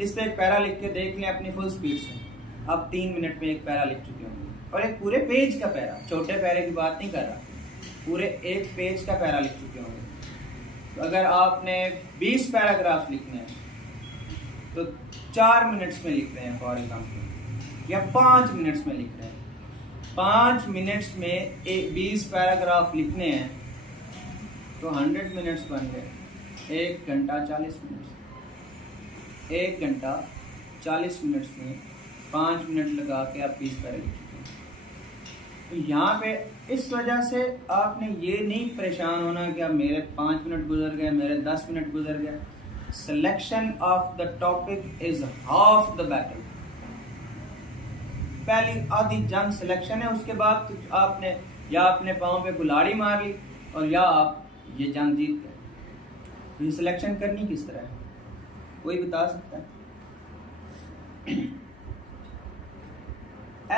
इस पे एक पैरा लिख के देख लें अपनी फुल स्पीड से, आप 3 मिनट में एक पैरा लिख चुके होंगे। और एक पूरे पेज का पैरा, छोटे पैरे की बात नहीं कर रहा, पूरे 1 पेज का पैरा लिख चुके होंगे। तो अगर आपने 20 पैराग्राफ लिखने हैं तो 4 मिनट्स में लिख रहे हैं फॉर एग्जाम्पल, या 5 मिनट्स में लिख रहे हैं। 5 मिनट्स में 20 पैराग्राफ लिखने हैं तो 100 मिनट्स बन गए, 1 घंटा 40 मिनट्स। 1 घंटा 40 मिनट्स में 5 मिनट लगा के आप 20 पैरा लिख चुके हैं। तो यहाँ पे इस वजह से आपने ये नहीं परेशान होना कि अब मेरे 5 मिनट गुजर गए, मेरे 10 मिनट गुजर गए। Selection of the topic is half the battle. पहली आधी जंग सिलेक्शन है, उसके बाद आपने या अपने पाँव पे कुल्हाड़ी मार ली और या आप ये जंग जीत गए। ये सिलेक्शन करनी किस तरह है, कोई बता सकता है?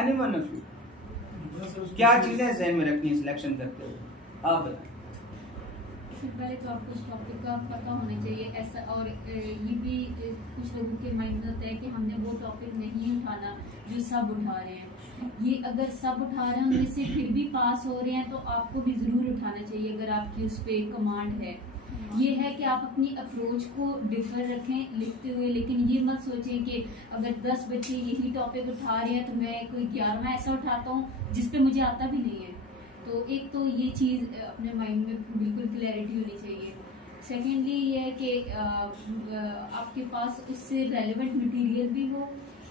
Anyone of you? क्या चीजें ज़हन में रखनी है सिलेक्शन करते हुए, आप बताएं। पहले तो आपको उस टॉपिक का पता होना चाहिए ऐसा, और ये भी कुछ लोगों के माइंड में होता है कि हमने वो टॉपिक नहीं उठाना जो सब उठा रहे हैं। ये अगर सब उठा रहे हैं उनमें से फिर भी पास हो रहे हैं तो आपको भी ज़रूर उठाना चाहिए अगर आपकी उस पर कमांड है। ये है कि आप अपनी अप्रोच को डिफर रखें लिखते हुए, लेकिन ये मत सोचें कि अगर 10 बच्चे यही टॉपिक उठा रहे हैं तो मैं कोई 11वां ऐसा उठाता हूँ जिस पे मुझे आता भी नहीं है। तो एक तो ये चीज़ अपने माइंड में बिल्कुल क्लैरिटी होनी चाहिए। सेकेंडली ये है कि आपके पास उससे रेलेवेंट मटेरियल भी हो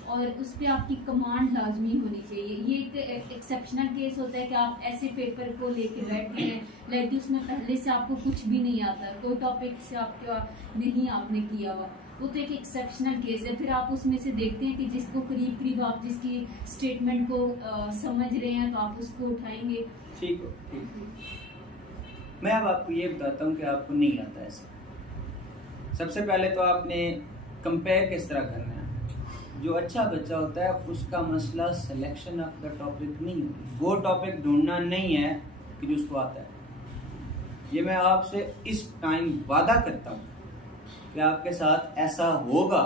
और उस पर आपकी कमांड लाजमी होनी चाहिए। ये एक एक्सेप्शनल केस होता है कि आप ऐसे पेपर को लेके बैठे हैं लाइक उसमें पहले से आपको कुछ भी नहीं आता, कोई टॉपिक से आपका नहीं आपने किया हुआ, वो तो एक एक्सेप्शनल केस है। फिर आप उसमें से देखते हैं कि जिसको करीब करीब आप जिसकी स्टेटमेंट को समझ रहे हैं तो आप उसको उठाएंगे। ठीक हो, ठीक। मैं अब आपको ये बताता हूँ कि आपको नहीं आता ऐसा। सबसे पहले तो आपने कंपेयर किस तरह करना है। जो अच्छा बच्चा होता है उसका मसला सिलेक्शन ऑफ द टॉपिक नहीं होती, वो टॉपिक ढूंढना नहीं है कि जो उसको आता है। ये मैं आपसे इस टाइम वादा करता हूँ कि आपके साथ ऐसा होगा।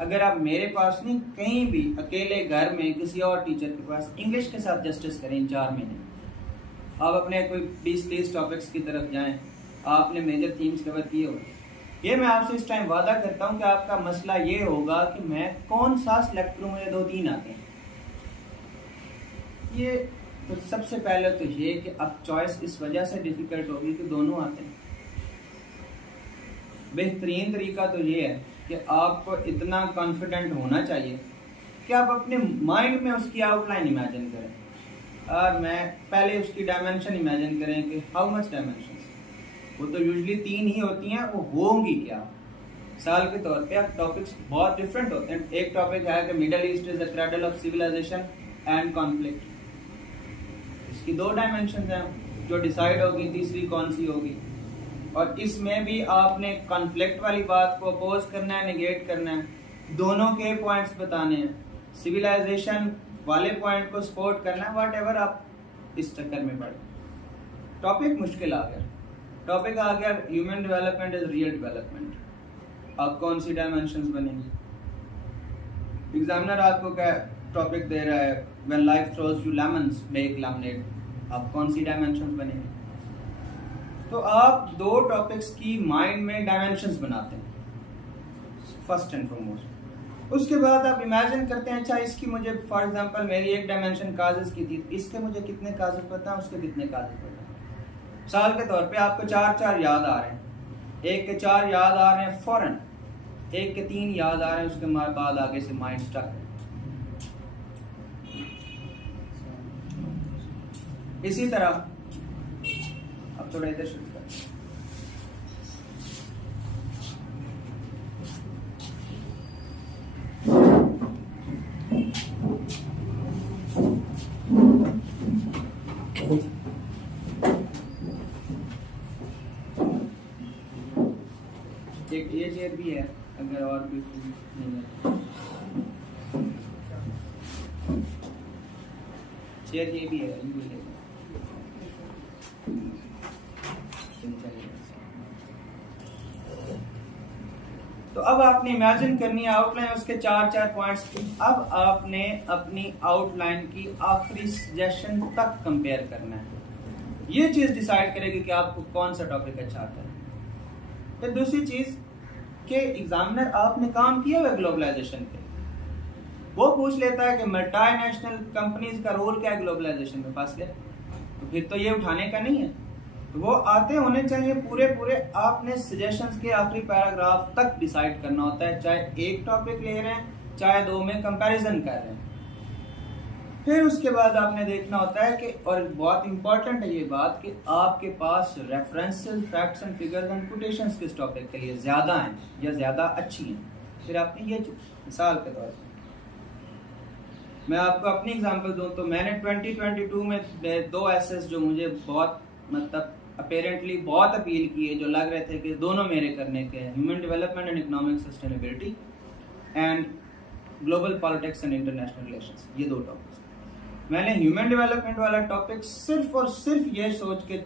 अगर आप मेरे पास नहीं, कहीं भी अकेले घर में किसी और टीचर के पास इंग्लिश के साथ जस्टिस करें 4 महीने, आप अपने कोई 20-30 टॉपिक्स की तरफ जाएं, आपने मेजर थीम्स कवर किए हो, ये मैं आपसे इस टाइम वादा करता हूं कि आपका मसला ये होगा कि मैं कौन सा सिलेक्ट करूं, मुझे 2-3 आते हैं। ये तो सबसे पहले तो ये कि अब चॉइस इस वजह से डिफिकल्ट होगी कि दोनों आते हैं। बेहतरीन तरीका तो ये है कि आपको इतना कॉन्फिडेंट होना चाहिए कि आप अपने माइंड में उसकी आउटलाइन इमेजिन करें और मैं पहले उसकी डायमेंशन इमेजिन करें कि हाउ मच डायमेंशन, वो तो यूजुअली 3 ही होती हैं, वो होंगी क्या। साल के तौर पे टॉपिक्स बहुत डिफरेंट होते हैं। एक टॉपिक है कि Middle East is the cradle of civilization and conflict, इसकी 2 डायमेंशन हैं जो डिसाइड होगी, तीसरी कौन सी होगी। और इसमें भी आपने कॉन्फ्लिक्ट वाली बात को अपोज करना है, निगेट करना है, दोनों के पॉइंट्स बताने हैं, सिविलाइजेशन वाले पॉइंट को सपोर्ट करना है, वट एवर आप इस चक्कर में पड़े। टॉपिक मुश्किल आ गया, टॉपिक आ गया human development is real development. अब कौन सी डायमेंशंस बनेंगी? एग्जामिनर आपको क्या टॉपिक दे रहा है, when life throws you lemons make lemonade, अब कौन सी डायमेंशंस बनेंगी? तो आप 2 टॉपिक्स की माइंड में डायमेंशंस बनाते हैं फर्स्ट एंड फॉरमोस्ट। उसके बाद आप इमेजिन करते हैं, अच्छा इसकी मुझे फॉर एग्जांपल मेरी एक डायमेंशन काजेस की थी, इसके मुझे कितने काजेस पता है, उसके कितने काजेस पता है। साल के तौर पे आपको 4 याद आ रहे हैं, एक के 4 याद आ रहे हैं फौरन, एक के 3 याद आ रहे हैं, उसके बाद आगे से माइंड स्टक है। इसी तरह अब थोड़ा इधर शिफ्ट कर, एक ये चेयर भी है अगर और भी नहीं है, चेयर ये भी है, ये भी है। तो अब आपने इमेजिन करनी है आउटलाइन उसके 4 पॉइंट्स की। अब आपने अपनी आउटलाइन की आखिरी सजेशन तक कंपेयर करना है। ये चीज डिसाइड करेगी कि आपको कौन सा टॉपिक अच्छा आता है। फिर दूसरी चीज कि एग्जामिनर आपने काम किया हुआ ग्लोबलाइजेशन पे, वो पूछ लेता है कि मल्टीनेशनल कंपनीज का रोल क्या है ग्लोबलाइजेशन में, पास गए तो फिर तो ये उठाने का नहीं है। तो वो आते होने चाहिए पूरे आपने सजेशंस के आखिरी पैराग्राफ तक डिसाइड करना होता है, चाहे एक टॉपिक ले रहे हैं चाहे 2 में कंपैरिजन कर रहे हैं। फिर उसके बाद आपने देखना होता है कि, और बहुत इंपॉर्टेंट है ये बात, कि आपके पास references, facts and figures and quotations किस टॉपिक के लिए ज्यादा हैं या ज्यादा अच्छी हैं। फिर आपने ये मिसाल के तौर पर मैं आपको अपनी एग्जांपल दूं तो मैंने 2022 में 2 एसेस जो मुझे बहुत मतलब अपेरेंटली बहुत अपील किए, जो लग रहे थे कि दोनों मेरे करने के हैं, human development and economic sustainability and global politics and international relations, ये 2 टॉपिक्स। मैंने ह्यूमन डेवलपमेंट वाला टॉपिक सिर्फ और सिर्फ ये सोच के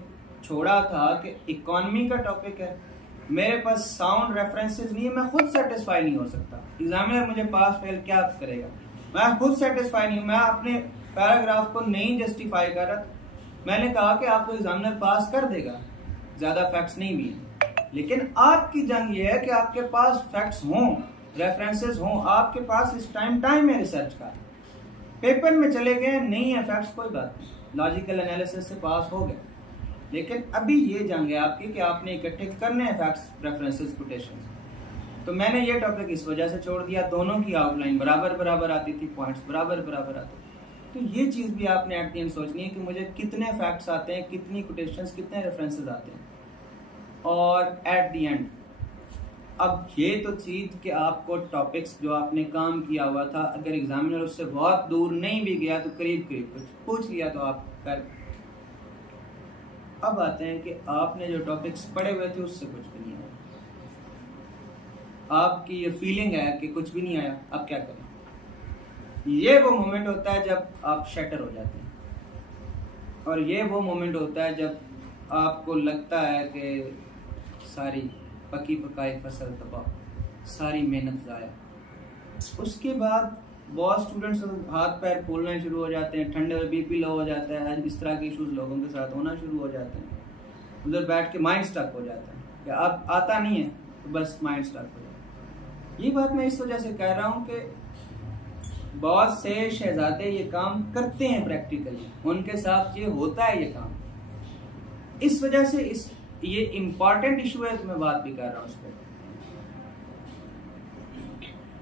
छोड़ा था कि इकोनॉमी का टॉपिक है, मेरे पास साउंड रेफरेंसेस नहीं है, मैं खुद सेटिस्फाई नहीं हो सकता। एग्जामिनर मुझे पास फेल क्या करेगा, मैं खुद सेटिस्फाई नहीं हूं, मैं अपने पैराग्राफ को नहीं जस्टिफाई कर रहा। मैंने कहा कि आपको एग्जामिनर पास कर देगा, ज्यादा फैक्ट्स नहीं भी है। लेकिन आपकी जंग ये है कि आपके पास फैक्ट्स हों, रेफरेंसेस हों, आपके पास इस टाइम है रिसर्च का। पेपर में चले गए, नहीं है फैक्ट्स, कोई बात नहीं, लॉजिकल एनालिसिस से पास हो गए, लेकिन अभी ये जंग है आपकी कि आपने इकट्ठे करने हैं फैक्ट्स, रेफरेंसेस, कोटेशंस। तो मैंने ये टॉपिक इस वजह से छोड़ दिया, दोनों की आउटलाइन बराबर बराबर आती थी, पॉइंट्स बराबर बराबर आते थे। तो ये चीज़ भी आपने एट द एंड सोचनी है कि मुझे कितने फैक्ट्स आते हैं, कितनी कोटेशंस, कितने रेफरेंसेस आते हैं। और एट द एंड अब ये तो चीज़ कि आपको टॉपिक्स जो आपने काम किया हुआ था, अगर एग्जामिनर उससे बहुत दूर नहीं भी गया तो करीब करीब कुछ पूछ लिया तो आप कर। अब आते हैं कि आपने जो टॉपिक्स पढ़े हुए थे उससे कुछ भी नहीं आया, आपकी ये फीलिंग है कि कुछ भी नहीं आया, अब क्या करें? ये वो मोमेंट होता है जब आप शटर हो जाते हैं, और ये वो मोमेंट होता है जब आपको लगता है कि सारी पकी पकाई फसल तबाह, सारी मेहनत ज़ाया। उसके बाद बहुत स्टूडेंट्स हाथ पैर फूलने शुरू हो जाते हैं, ठंडे में बीपी लो हो जाता है, इस तरह के इश्यूज लोगों के साथ होना शुरू हो जाते हैं। उधर बैठ के माइंड स्टक हो जाता है कि अब आता नहीं है तो बस माइंड स्टक हो जाता है। ये बात मैं इस वजह से कह रहा हूँ कि बहुत से शहजादे ये काम करते हैं प्रैक्टिकली, उनके साथ ये होता है ये काम। इस वजह से ये इम्पॉर्टेंट इशू है तो मैं बात भी कर रहा हूँ उस पर।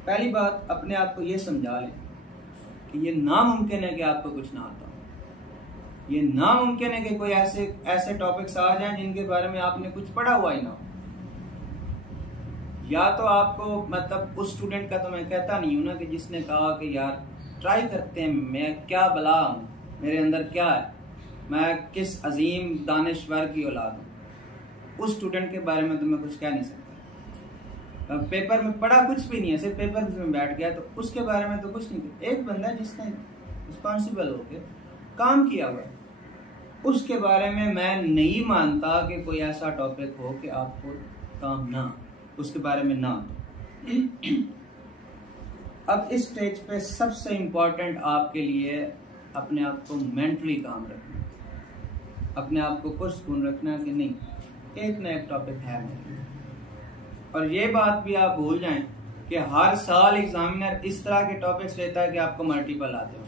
पहली बात, अपने आप को ये समझा लें कि ये नामुमकिन है कि आपको कुछ ना आता हो। ये नामुमकिन है कि कोई ऐसे टॉपिक्स आ जाएं जिनके बारे में आपने कुछ पढ़ा हुआ ही ना हो। या तो आपको, मतलब उस स्टूडेंट का तो मैं कहता नहीं हूं ना कि जिसने कहा कि यार ट्राई करते हैं, मैं क्या बला हूं, मेरे अंदर क्या है, मैं किस अजीम दानिश्वर की औलाद हूं, उस स्टूडेंट के बारे में तो मैं कुछ कह नहीं सकता। पेपर में पढ़ा कुछ भी नहीं है, सिर्फ पेपर में बैठ गया तो उसके बारे में तो कुछ नहीं। एक बंदा जिसने रिस्पॉन्सिबल होकर काम किया हुआ है, उसके बारे में मैं नहीं मानता कि कोई ऐसा टॉपिक हो कि आपको काम ना, उसके बारे में ना। अब इस स्टेज पे सबसे इम्पोर्टेंट आपके लिए अपने आप को मेंटली काम रखना, अपने आप को पुरस्कून रखना कि नहीं, एक ना एक टॉपिक है मेरे लिए। और ये बात भी आप भूल जाएं कि हर साल एग्जामिनर इस तरह के टॉपिक्स लेता है कि आपको मल्टीपल आते हो।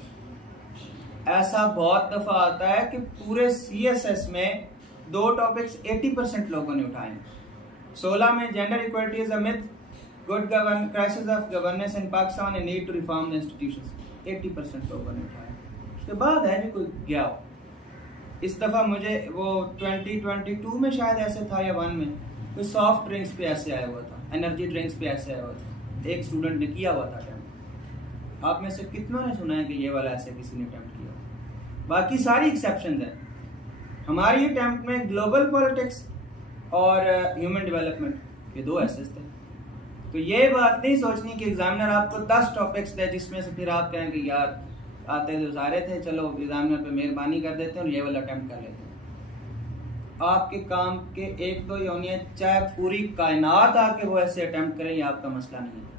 ऐसा बहुत दफा आता है कि पूरे CSS में 2 टॉपिक्स 80% लोगों ने उठाए। 16 में gender equality is a myth, good crisis of governance in Pakistan and need to reform the institutions, 80% लोगों ने उठाया। उसके बाद है कोई गया हो। इस दफा मुझे वो 2022 में शायद ऐसे था या 1 में, कोई सॉफ्ट ड्रिंक्स पे ऐसे आया हुआ था, एनर्जी ड्रिंक्स पे ऐसे आया हुआ था, एक स्टूडेंट ने किया हुआ था अटेम्प्ट। आप में से कितनों ने सुना है कि ये वाला ऐसे किसी ने अटेम्प्ट किया? बाकी सारी एक्सेप्शंस हैं। हमारी अटेम्प्ट में ग्लोबल पॉलिटिक्स और ह्यूमन डेवलपमेंट, ये 2 एसेस थे। तो ये बात नहीं सोचनी कि एग्जामिनर आपको 10 टॉपिक्स दे जिसमें से फिर आप कहेंगे यार आते तो सारे थे, चलो एग्जामिनर पे मेहरबानी कर देते हैं और ये वाला अटेम्प्ट कर लेते हैं। आपके काम के 1-2 यूनियन, चाहे पूरी कायनात आके वो ऐसे अटेम्प्ट करें, ये आपका मसला नहीं है।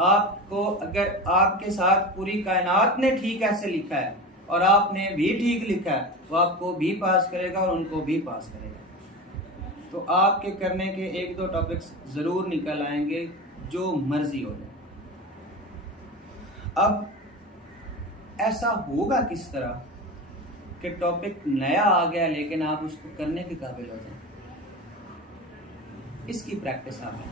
आपको, अगर आपके साथ पूरी कायनात ने ठीक ऐसे लिखा है और आपने भी ठीक लिखा है, वो आपको भी पास करेगा और उनको भी पास करेगा। तो आपके करने के 1-2 टॉपिक्स जरूर निकल आएंगे, जो मर्जी हो जाए। अब ऐसा होगा किस तरह कि टॉपिक नया आ गया लेकिन आप उसको करने के काबिल हो जाए? इसकी प्रैक्टिस आप है,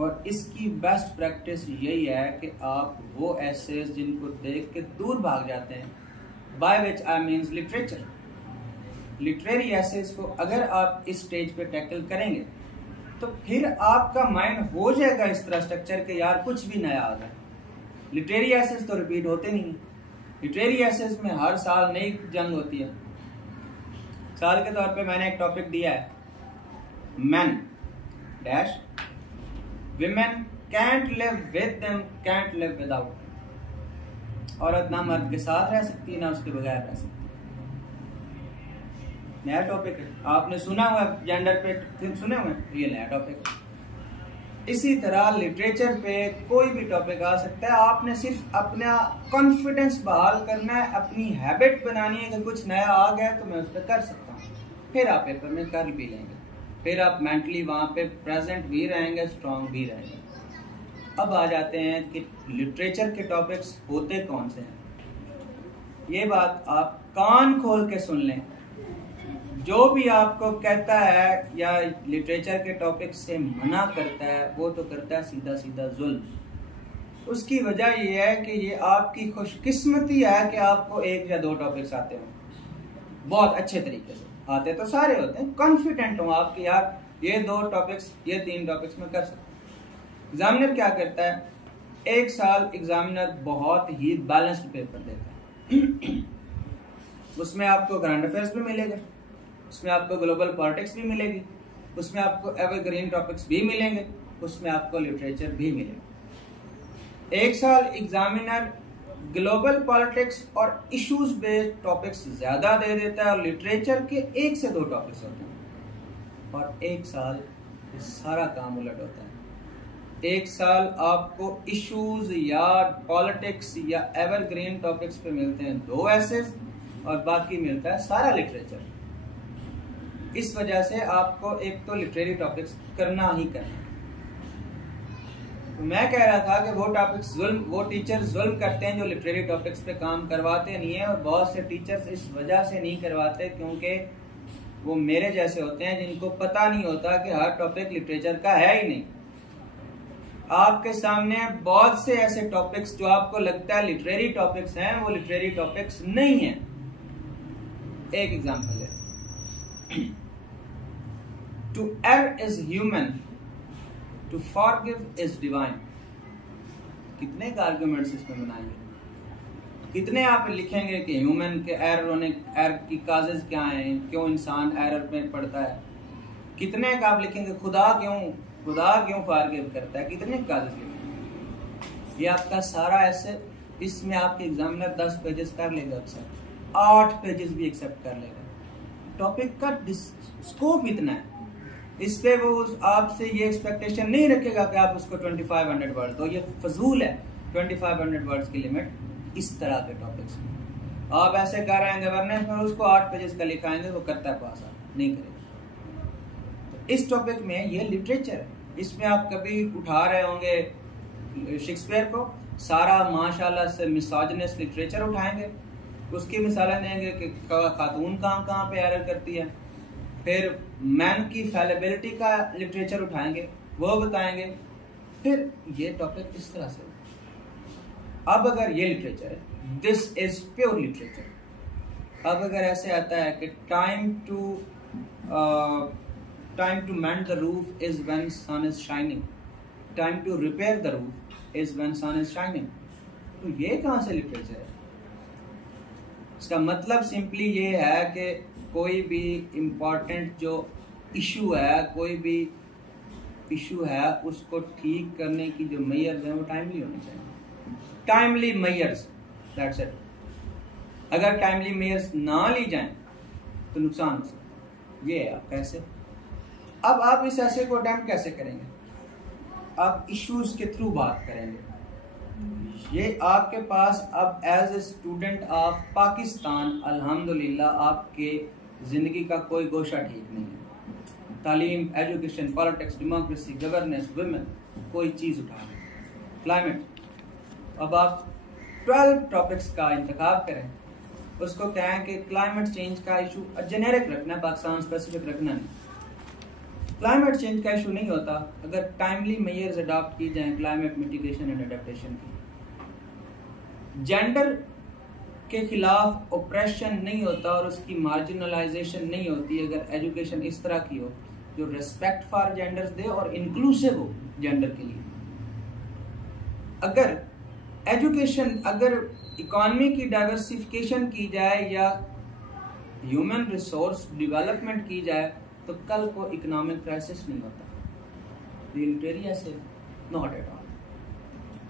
और इसकी बेस्ट प्रैक्टिस यही है कि आप वो एसेस जिनको देख के दूर भाग जाते हैं, by which I means literature, literary essays को अगर आप इस स्टेज पे टैकल करेंगे तो फिर आपका माइंड हो जाएगा इस तरह स्ट्रक्चर के यार कुछ भी नया आ गया। लिटरेरी एसेस तो रिपीट होते नहीं, लिटरेरी एसेस में हर साल नई जंग होती है। साल के तौर पे मैंने एक टॉपिक दिया है, man dash women can't live with them can't live without. औरत ना मर्द के साथ रह सकती ना उसके बगैर रह सकती। नया टॉपिक है, आपने सुना हुआ जेंडर पे सुने हुए, ये नया टॉपिक है। इसी तरह लिटरेचर पे कोई भी टॉपिक आ सकता है, आपने सिर्फ अपना कॉन्फिडेंस बहाल करना है, अपनी हैबिट बनानी है कि कुछ नया आ गया तो मैं उस पर कर सकता हूँ, फिर आप पेपर में कर भी लेंगे। फिर आप मेंटली वहाँ पे प्रेजेंट भी रहेंगे, स्ट्रांग भी रहेंगे। अब आ जाते हैं कि लिटरेचर के टॉपिक्स होते कौन से हैं। ये बात आप कान खोल के सुन लें, जो भी आपको कहता है या लिटरेचर के टॉपिक से मना करता है वो तो करता है सीधा सीधा जुल्म। उसकी वजह ये है कि ये आपकी खुशकिस्मती है कि आपको 1 या 2 टॉपिक्स आते हों, बहुत अच्छे तरीके से आते तो सारे होते हैं, कॉन्फिडेंट हो आप कि यार ये 2 टॉपिक्स ये 3 टॉपिक्स में कर सकते। एग्जामिनर क्या करता है, 1 साल एग्जामिनर बहुत ही बैलेंस्ड पेपर देता है। उसमें आपको करंट अफेयर्स भी मिलेगा, उसमें आपको ग्लोबल पॉलिटिक्स भी मिलेगी, उसमें आपको एवरग्रीन टॉपिक्स भी मिलेंगे, उसमें आपको लिटरेचर भी मिलेगा। 1 साल एग्जामिनर ग्लोबल पॉलिटिक्स और इश्यूज बेस्ड टॉपिक्स ज्यादा दे देता है और लिटरेचर के 1 से 2 टॉपिक्स होते हैं, और 1 साल ये सारा काम उलट होता है। 1 साल आपको इश्यूज या पॉलिटिक्स या एवरग्रीन टॉपिक्स पे मिलते हैं 2 एसेज और बाकी मिलता है सारा लिटरेचर। इस वजह से आपको एक तो लिटरेरी टॉपिक्स करना ही करना। तो मैं कह रहा था कि वो टीचर जुल्म करते हैं जो लिटरेरी टॉपिक्स पे काम करवाते नहीं है, और बहुत से टीचर्स इस वजह से नहीं करवाते क्योंकि वो मेरे जैसे होते हैं जिनको पता नहीं होता कि हर टॉपिक लिटरेचर का है ही नहीं। आपके सामने बहुत से ऐसे टॉपिक्स जो आपको लगता है लिटरेरी टॉपिक्स हैं, वो लिटरेरी टॉपिक्स नहीं है। एक एग्जांपल है, to err is human, to forgive is divine। कितने आर्गुमेंट्स इसमें बनाएंगे, कितने आप लिखेंगे कि ह्यूमन के एरर की काजेज क्या हैं, क्यों इंसान एरर में पड़ता है, कितने का आप लिखेंगे खुदा क्यों फॉरगिव करता है, कितने काजेज लिखेंगे। ये आपका सारा ऐसे, इसमें आपके एग्जामिनर 10 पेजेस कर लेगा, अक्सर 8 पेजेस भी एक्सेप्ट कर लेगा। टॉपिक का स्कोप इतना है, इस पे वो आपसे ये एक्सपेक्टेशन नहीं रखेगा कि आप उसको 2500 वर्ड दो, ये फजूल है 2500 वर्ड्स की लिमिट इस तरह के टॉपिक्स में। आप ऐसे कर रहे हैं गवर्नेंस में, उसको 8 पेजेस का लिखाएंगे, वो करता है पास, आप नहीं करेगा। तो इस टॉपिक में ये लिटरेचर है, इसमें आप कभी उठा रहे होंगे शेक्सपियर को, सारा माशाल्लाह से मिसोजिनिस्ट लिटरेचर उठाएंगे, उसकी मिसालें देंगे कि खातून कहाँ पे एरर करती है, फिर मैन की फैलेबिलिटी का लिटरेचर उठाएंगे, वो बताएंगे, फिर ये टॉपिक इस तरह से। अब अगर ये लिटरेचर है, दिस इज प्योर लिटरेचर। अब अगर ऐसे आता है कि time to mend the roof is when sun is shining, time to repair the roof is when sun is shining, तो ये कहाँ से लिटरेचर है? इसका मतलब सिंपली ये है कि कोई भी इम्पोर्टेंट जो इशू है, कोई भी इशू है, उसको ठीक करने की जो मेयर्स हैं वो टाइमली होने चाहिए। Timely measures, that's it. अगर टाइमली मेयर्स ना ली जाएं तो नुकसान हो सकता है। ये है आप कैसे, अब आप इस ऐसे को अटेम्प्ट कैसे करेंगे? आप इश्यूज के थ्रू बात करेंगे। ये आपके पास अब as a student of Pakistan अल्हम्दुलिल्लाह आपके जिंदगी का कोई गोशा ठीक नहीं है। तालीम, education, politics, democracy, governance, women, कोई चीज उठा लें, क्लाइमेट। अब आप 12 टॉपिक्स का इंतखाब करें, उसको कहें कि क्लाइमेट चेंज का इशू जेनेरिक रखना, पाकिस्तान स्पेसिफिक रखना नहीं। क्लाइमेट चेंज का इशू नहीं होता अगर टाइमली मेयर्स अडॉप्ट की जाएं क्लाइमेट मिटिगेशन एंड अडेप्टेशन की। जेंडर के खिलाफ ऑपरेशन नहीं होता और उसकी मार्जिनलाइजेशन नहीं होती अगर एजुकेशन इस तरह की हो जो रिस्पेक्ट फॉर जेंडर्स दे और इंक्लूसिव हो जेंडर के लिए। अगर एजुकेशन, अगर इकोनॉमी की डाइवर्सिफिकेशन की जाए या ह्यूमन रिसोर्स डेवलपमेंट की जाए तो कल को इकोनॉमिक क्राइसिस नहीं होता। से नॉट एट ऑल।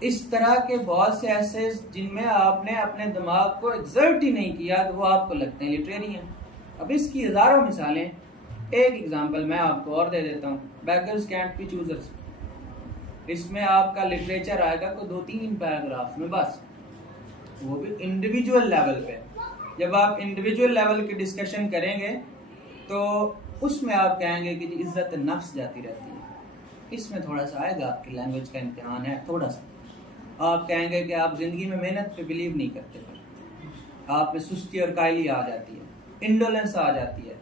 इस तरह के बहुत से ऐसे जिनमें आपने अपने दिमाग को एक्सर्ट ही नहीं किया तो वो आपको लगते हैं लिटरेरी हैं। अब इसकी हजारों मिसालें, एक एग्जांपल मैं आपको और दे देता हूँ, बेगर्स कैंट बी चूजर्स। इसमें आपका लिटरेचर आएगा को 2-3 पैराग्राफ में बस, वो भी इंडिविजुअल लेवल पे। जब आप इंडिविजुअल लेवल की डिस्कशन करेंगे तो उसमें आप कहेंगे कि इज्जत नफ्स जाती रहती है, इसमें थोड़ा सा आएगा, आपकी लैंग्वेज का इम्तिहान है थोड़ा सा। आप कहेंगे कि आप जिंदगी में मेहनत पे बिलीव नहीं करते, आप में सुस्ती और कायली आ जाती है, इंडोलेंस आ जाती है,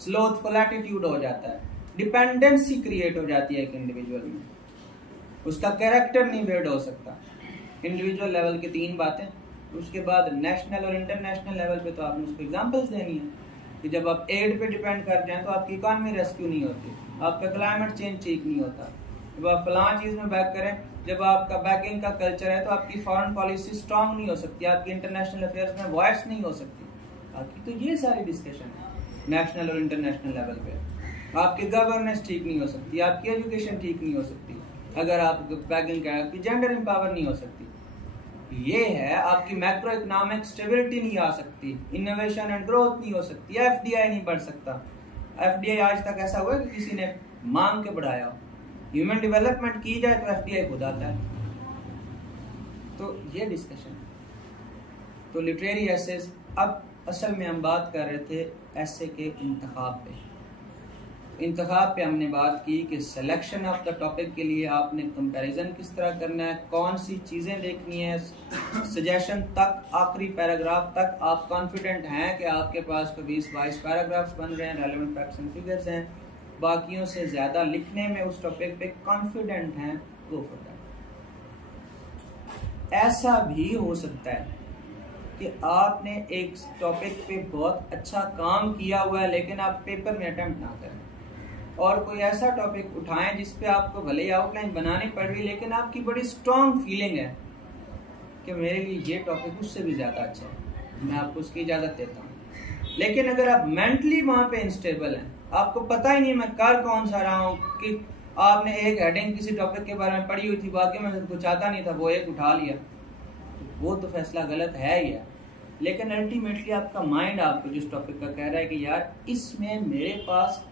स्लोथफुल एटीट्यूड हो जाता है, डिपेंडेंसी क्रिएट हो जाती है एक इंडिविजुअल में, उसका कैरेक्टर नहीं बिल्ड हो सकता। इंडिविजुअल लेवल की 3 बातें, उसके बाद नेशनल और इंटरनेशनल लेवल पे तो आपने उसको एग्जांपल्स देनी है कि जब आप एड पे डिपेंड कर जाएं तो आपकी इकॉनमी रेस्क्यू नहीं होती, आपका क्लाइमेट चेंज ठीक नहीं होता। जब आप फलां चीज़ में बैक करें, जब आपका बैकिंग का कल्चर है तो आपकी फॉरेन पॉलिसी स्ट्रांग नहीं हो सकती, आपकी इंटरनेशनल अफेयर्स में वॉइस नहीं हो सकती आपकी। तो ये सारी डिस्कशन है नेशनल और इंटरनेशनल लेवल पे। आपकी गवर्नेंस ठीक नहीं हो सकती, आपकी एजुकेशन ठीक नहीं हो सकती, अगर आप बैकिंग का, आपकी जेंडर एम्पावर नहीं हो सकती, ये है आपकी मैक्रो इकोनॉमिक स्टेबिलिटी नहीं आ सकती, इनोवेशन एंड ग्रोथ नहीं हो सकती, एफडीआई नहीं बढ़ सकता। एफडीआई आज तक ऐसा हुआ कि किसी ने मांग के बढ़ाया हो, ह्यूमन डेवलपमेंट की जाए तो एफडीआई खुद आता है। तो ये डिस्कशन है। तो लिटरेरी एसेस, अब असल में हम बात कर रहे थे ऐसे के इंतखाब पे। इंतखाब पे हमने बात की कि सिलेक्शन ऑफ द टॉपिक के लिए आपने कंपैरिजन किस तरह करना है, कौन सी चीज़ें देखनी है, सजेशन तक, आखिरी पैराग्राफ तक आप कॉन्फिडेंट हैं कि आपके पास को 20-22 पैराग्राफ्स बन रहे हैं, रेलेवेंट फैक्ट्स एंड फिगर्स हैं, बाकियों से ज़्यादा लिखने में उस टॉपिक पे कॉन्फिडेंट हैं, गो फॉर दैट। ऐसा भी हो सकता है कि आपने एक टॉपिक पे बहुत अच्छा काम किया हुआ है लेकिन आप पेपर में अटेम्प्ट ना करें, और कोई ऐसा टॉपिक उठाएं जिस पे आपको भले ही आउटलाइन बनानी पड़ रही लेकिन आपकी बड़ी स्ट्रॉन्ग फीलिंग है कि मेरे लिए ये टॉपिक उससे भी ज़्यादा अच्छा है, मैं आपको उसकी इजाज़त देता हूँ। लेकिन अगर आप मेंटली वहाँ पे इंस्टेबल हैं, आपको पता ही नहीं मैं कर कौन सा रहा हूँ, कि आपने एक हेडिंग किसी टॉपिक के बारे में पढ़ी हुई थी, बाकी में कुछ आता नहीं था, वो एक उठा लिया, वो तो फैसला गलत है ही है। लेकिन अल्टीमेटली आपका माइंड आपको जिस टॉपिक का कह रहा है कि यार इसमें मेरे पास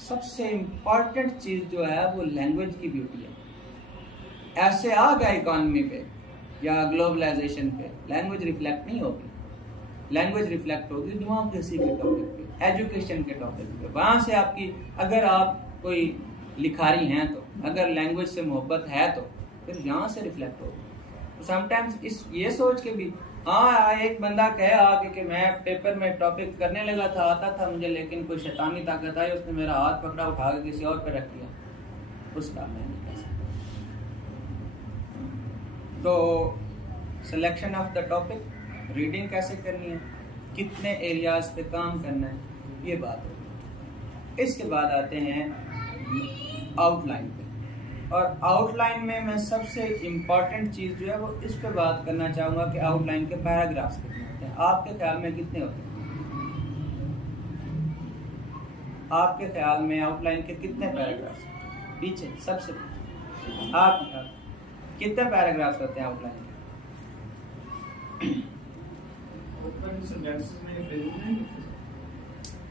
सबसे इम्पॉर्टेंट चीज़ जो है वो लैंग्वेज की ब्यूटी है। ऐसे आ गया इकॉनमी पे या ग्लोबलाइजेशन पे, लैंग्वेज रिफ्लेक्ट नहीं होगी, लैंग्वेज रिफ्लेक्ट होगी डेमोक्रेसी के टॉपिक पे, एजुकेशन के टॉपिक पे। वहाँ से आपकी, अगर आप कोई लिखारी हैं तो, अगर लैंग्वेज से मोहब्बत है तो फिर यहाँ से रिफ्लेक्ट होगी। तो समटाइम्स इस ये सोच के भी, हाँ एक बंदा कहे आके कि मैं पेपर में टॉपिक करने लगा था, आता था मुझे, लेकिन कोई शैतानी ताकत आई, उसने मेरा हाथ पकड़ा, उठा के किसी और पे रख दिया, उसका मैं नहीं कह सकता। तो selection of the topic, reading कैसे करनी है, कितने एरियाज पे काम करना है, ये बात होगी। इसके बाद आते हैं आउटलाइन पे, और आउटलाइन में मैं सबसे इम्पॉर्टेंट चीज़ जो है वो इस पे बात करना चाहूँगा कि आउटलाइन के पैराग्राफ्स कितने होते हैं। आपके ख्याल में कितने होते हैं? आपके ख्याल में आउटलाइन के कितने पैराग्राफ्स? पीछे सबसे पीछे आपके ख्याल कितने पैराग्राफ्स होते हैं आउटलाइन के?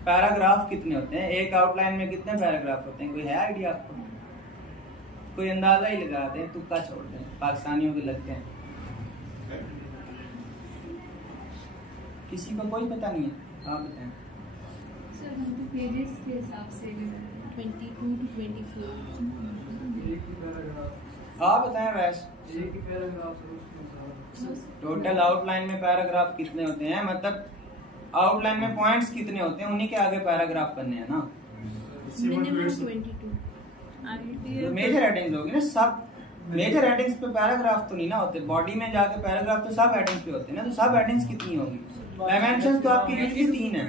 पैराग्राफ कितने होते हैं? एक आउटलाइन में कितने पैराग्राफ होते हैं? कोई है आइडिया आपको? कोई अंदाजा ही लगाते हैं, तुक्का छोड़ते हैं, पाकिस्तानियों के लगते हैं, किसी को कोई पता नहीं है। आप बताएं। सर हम तो पेजेस के हिसाब से 22 to 24। आप बताएं। वैसे टोटल आउटलाइन में पैराग्राफ कितने होते हैं? मतलब आउटलाइन में पॉइंट्स कितने होते हैं, उन्हीं के आगे पैराग्राफ बनने हैं ना। मिनिमम 22। मेजर हेडिंग्स होगी ना, सब मेजर हेडिंग्स पे पैराग्राफ तो नहीं ना होते, बॉडी में जाके पैराग्राफ तो सब हेडिंग्स पे होते हैं ना। तो सब हेडिंग्स कितनी होगी? डायमेंशंस तो आपकी यूजुअली 3 है।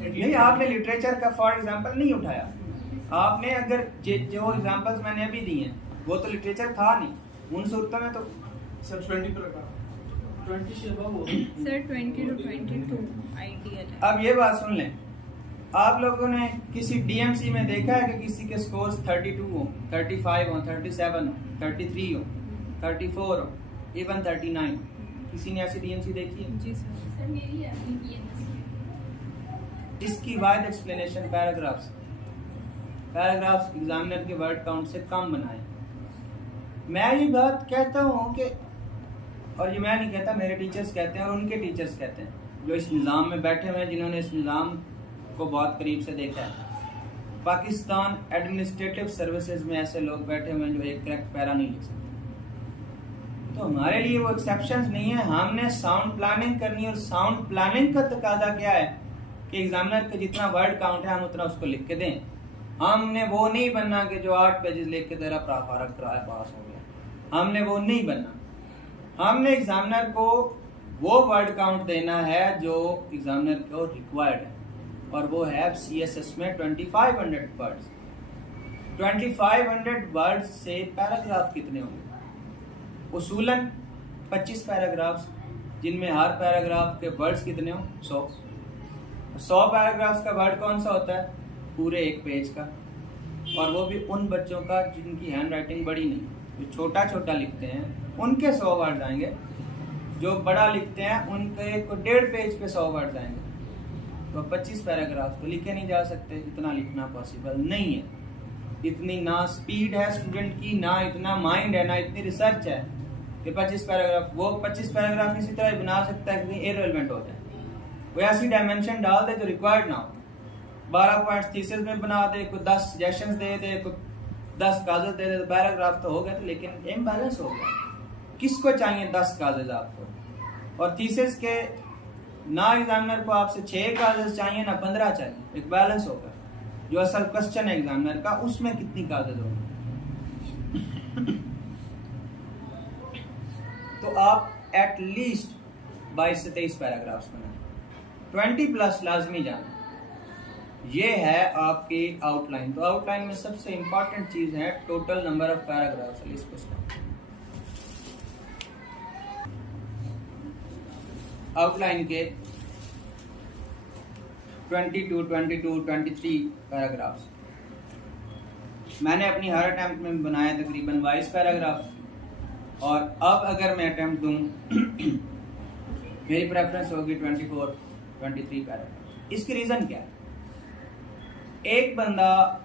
नहीं, आपने लिटरेचर का फॉर एग्जांपल नहीं उठाया, आपने अगर जो एग्जांपल्स मैंने अभी दिए हैं वो तो लिटरेचर था नहीं, उन सूरतों में तो सर 20 पर रखा, 20 से अबव हो सर 20 to 22 आइडियल है। अब ये बात सुन लें, आप लोगों ने किसी डीएमसी में देखा है कि किसी के स्कोर्स 32 हो, 35 हो, 37 हो, 33 हो, 34 हो, इवन 39? किसी ने ऐसी डीएमसी देखी है? जी सर। सर मेरी है। इसकी वाइड एक्सप्लेनेशन पैराग्राफ्स एग्जामिनर के वर्ड काउंट से कम बनाए। मैं ये बात कहता हूँ कि, और ये मैं नहीं कहता, मेरे टीचर्स कहते हैं और उनके टीचर्स कहते हैं, जो इस निज़ाम में बैठे हुए हैं, जिन्होंने इस निज़ाम को बहुत करीब से देखा है, पाकिस्तान एडमिनिस्ट्रेटिव सर्विसेज में ऐसे लोग बैठे हुए हैं जो एक करेक्ट पैरा नहीं लिख सकते। तो हमारे लिए वो एक्सेप्शंस नहीं है। हमने साउंड प्लानिंग करनी है, और साउंड प्लानिंग का तकाजा क्या है कि एग्जामिनर का जितना वर्ड काउंट है हम उतना उसको लिख के दें। हमने वो नहीं बनना कि जो 8 पेजेस लिख के तेरा फारग कराया पास हो गया, हमने वो नहीं बनना। हमने एग्जामिनर को वो वर्ड काउंट देना है जो एग्जामिनर को रिक्वायर्ड है, और वो है CSS में 2500 वर्ड्स। 2500 वर्ड्स से पैराग्राफ कितने होंगे? उसूलन 25 पैराग्राफ्स, जिनमें हर पैराग्राफ के वर्ड्स कितने हो? 100 पैराग्राफ्स का वर्ड कौन सा होता है? पूरे एक पेज का, और वो भी उन बच्चों का जिनकी हैंड राइटिंग बड़ी नहीं है, जो छोटा छोटा लिखते हैं उनके 100 वर्ड आएंगे। जो बड़ा लिखते हैं उनके को 1.5 पेज पे 100 वर्ड आएंगे। तो 25 पैराग्राफ तो लिखे नहीं जा सकते, इतना लिखना पॉसिबल नहीं है। इतनी ना स्पीड है स्टूडेंट की, ना इतना माइंड है, ना इतनी रिसर्च है कि 25 पैराग्राफ, वो 25 पैराग्राफ इसी तरह बना सकता है कि इररिलेवेंट हो जाए। वो ऐसी डायमेंशन डाल दे जो रिक्वायर्ड ना हो। 12 पॉइंट्स थीसिस में बना दे, कोई 10 सजेशंस दे दे, कोई 10 कागज दे दे, तो पैराग्राफ तो हो गया, तो लेकिन इम्बैलेंस हो गया। किसको चाहिए 10 कागज आपको? और थीसिस के ना एग्जामिनर को आपसे 6 कागज चाहिए ना 15 चाहिए, एक बैलेंस होगा। जो असल क्वेश्चन है एग्जामिनर का, उसमें कितनी कागज होगी? तो आप एटलीस्ट 22 से 23 पैराग्राफ्स बनाए, 20+ लाजमी जाना। ये है आपकी आउटलाइन। तो आउटलाइन में सबसे इंपॉर्टेंट चीज है total number of paragraphs. Outline के 22, 23 पैराग्राफ्स मैंने अपनी हर अटेम्प्ट में बनाया तकरीबन 22 पैराग्राफ। और अब अगर मैं अटेम्प्ट दूं मेरी प्रेफरेंस होगी 24, 23 पैराग्राफ। इसकी रीजन क्या है? एक बंदा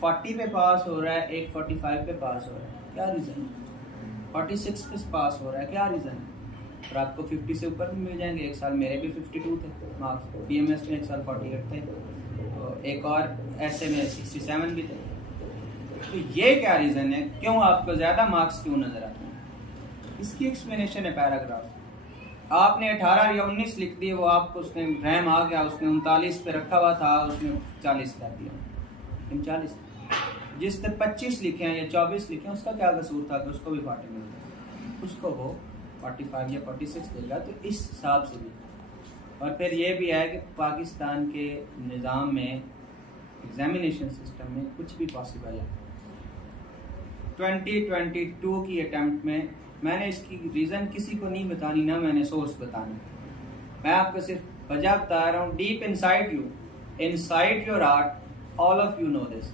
40 पे पास हो रहा है, एक 45 पे पास हो रहा है, क्या रीजन है? 46 पे पास हो रहा है, क्या रीजन है? और आपको 50 से ऊपर भी मिल जाएंगे। एक साल मेरे भी 52 थे मार्क्स, PMS में एक साल 48 थे, तो एक और ऐसे में 67 भी थे। तो ये क्या रीजन है, क्यों आपको ज्यादा मार्क्स क्यों नजर आते हैं? इसकी एक्सप्लेनेशन है पैराग्राफ। आपने 18 या 19 लिख दिए, वो आपको उसने रैम आ गया, उसने 39 पे रखा हुआ था, उसने 40 कर दिया। लेकिन 40 जिसने 25 लिखे हैं या 24 लिखे हैं, उसका क्या कसूर था कि उसको भी 40 मिलता, उसको वो 45 या 46 देगा। तो इस हिसाब से भी। और फिर ये भी है कि पाकिस्तान के निज़ाम में, एग्जामिनेशन सिस्टम में कुछ भी पॉसिबल है। 2022 की अटेम्प्ट में मैंने इसकी रीज़न किसी को नहीं बतानी, ना मैंने सोर्स बतानी। मैं आपको सिर्फ वजह बता रहा हूँ। Deep inside you, inside your art, all of you know this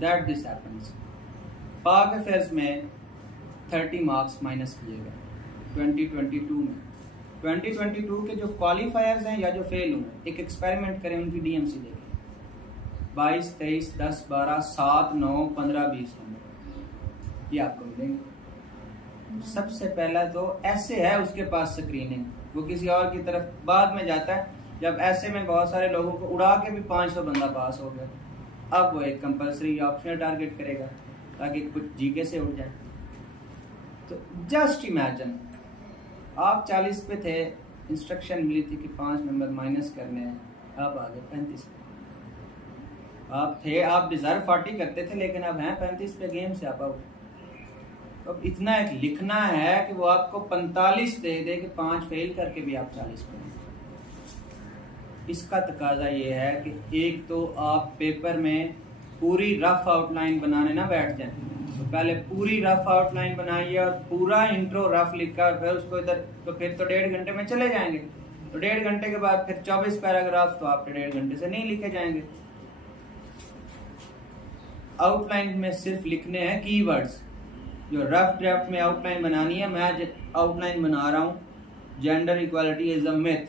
that this happens. पाक अफेयर्स में 30 मार्क्स माइनस किए गए 2022 में। 2022 के जो क्वालिफायर्स हैं या जो फेल हुए, एक एक्सपेरिमेंट करें, उनकी DMC देखें। 22, 23, 10, 12, 7, 9, 15, 20 नंबर ये आपको मिलेंगे। सबसे पहला तो ऐसे है उसके पास स्क्रीनिंग, वो किसी और की तरफ बाद में जाता है। जब ऐसे में बहुत सारे लोगों को उड़ा के भी 500 बंदा पास हो गया, अब वो एक कंपल्सरी ऑप्शनल टारगेट करेगा ताकि कुछ GK से उठ जाए। तो जस्ट इमेजिन आप 40 पे थे, इंस्ट्रक्शन मिली थी कि 5 नंबर माइनस करने हैं, आप आ गए 35 पे। आप थे, आप डिजर्व 40 करते थे, लेकिन अब हैं 35 पे, गेम से आप आउट। अब इतना एक लिखना है कि वो आपको 45 दे दे कि 5 फेल करके भी आप 40 पे। इसका तकाजा ये है कि एक तो आप पेपर में पूरी रफ आउटलाइन बनाने ना बैठ जाएं। तो पहले पूरी रफ आउटलाइन बनाइए और पूरा इंट्रो रफ लिखा, और फिर उसको इधर, तो फिर तो 1.5 घंटे में चले जाएंगे। तो 1.5 घंटे के बाद फिर 24 पैराग्राफ तो आपके 1.5 घंटे से नहीं लिखे जाएंगे। आउटलाइन में सिर्फ लिखने हैं कीवर्ड्स। जो रफ ड्राफ्ट में आउटलाइन बनानी है, मैं आउटलाइन बना रहा हूँ, gender equality is a myth,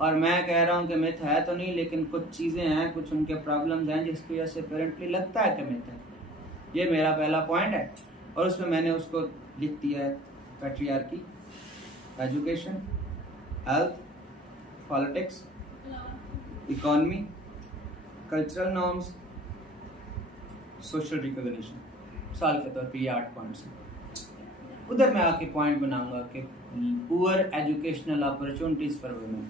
और मैं कह रहा हूँ कि मिथ है तो नहीं, लेकिन कुछ चीज़ें हैं, कुछ उनके प्रॉब्लम्स हैं जिसकी वजह से अपेरेंटली लगता है कि मिथ है। ये मेरा पहला पॉइंट है, और उसमें मैंने उसको लिख दिया है patriarchy, education, health, politics, economy, cultural norms, social recognition. साल के तौर पे ये 8 पॉइंट्स हैं। उधर मैं आके पॉइंट बनाऊंगा कि poor educational opportunities for women,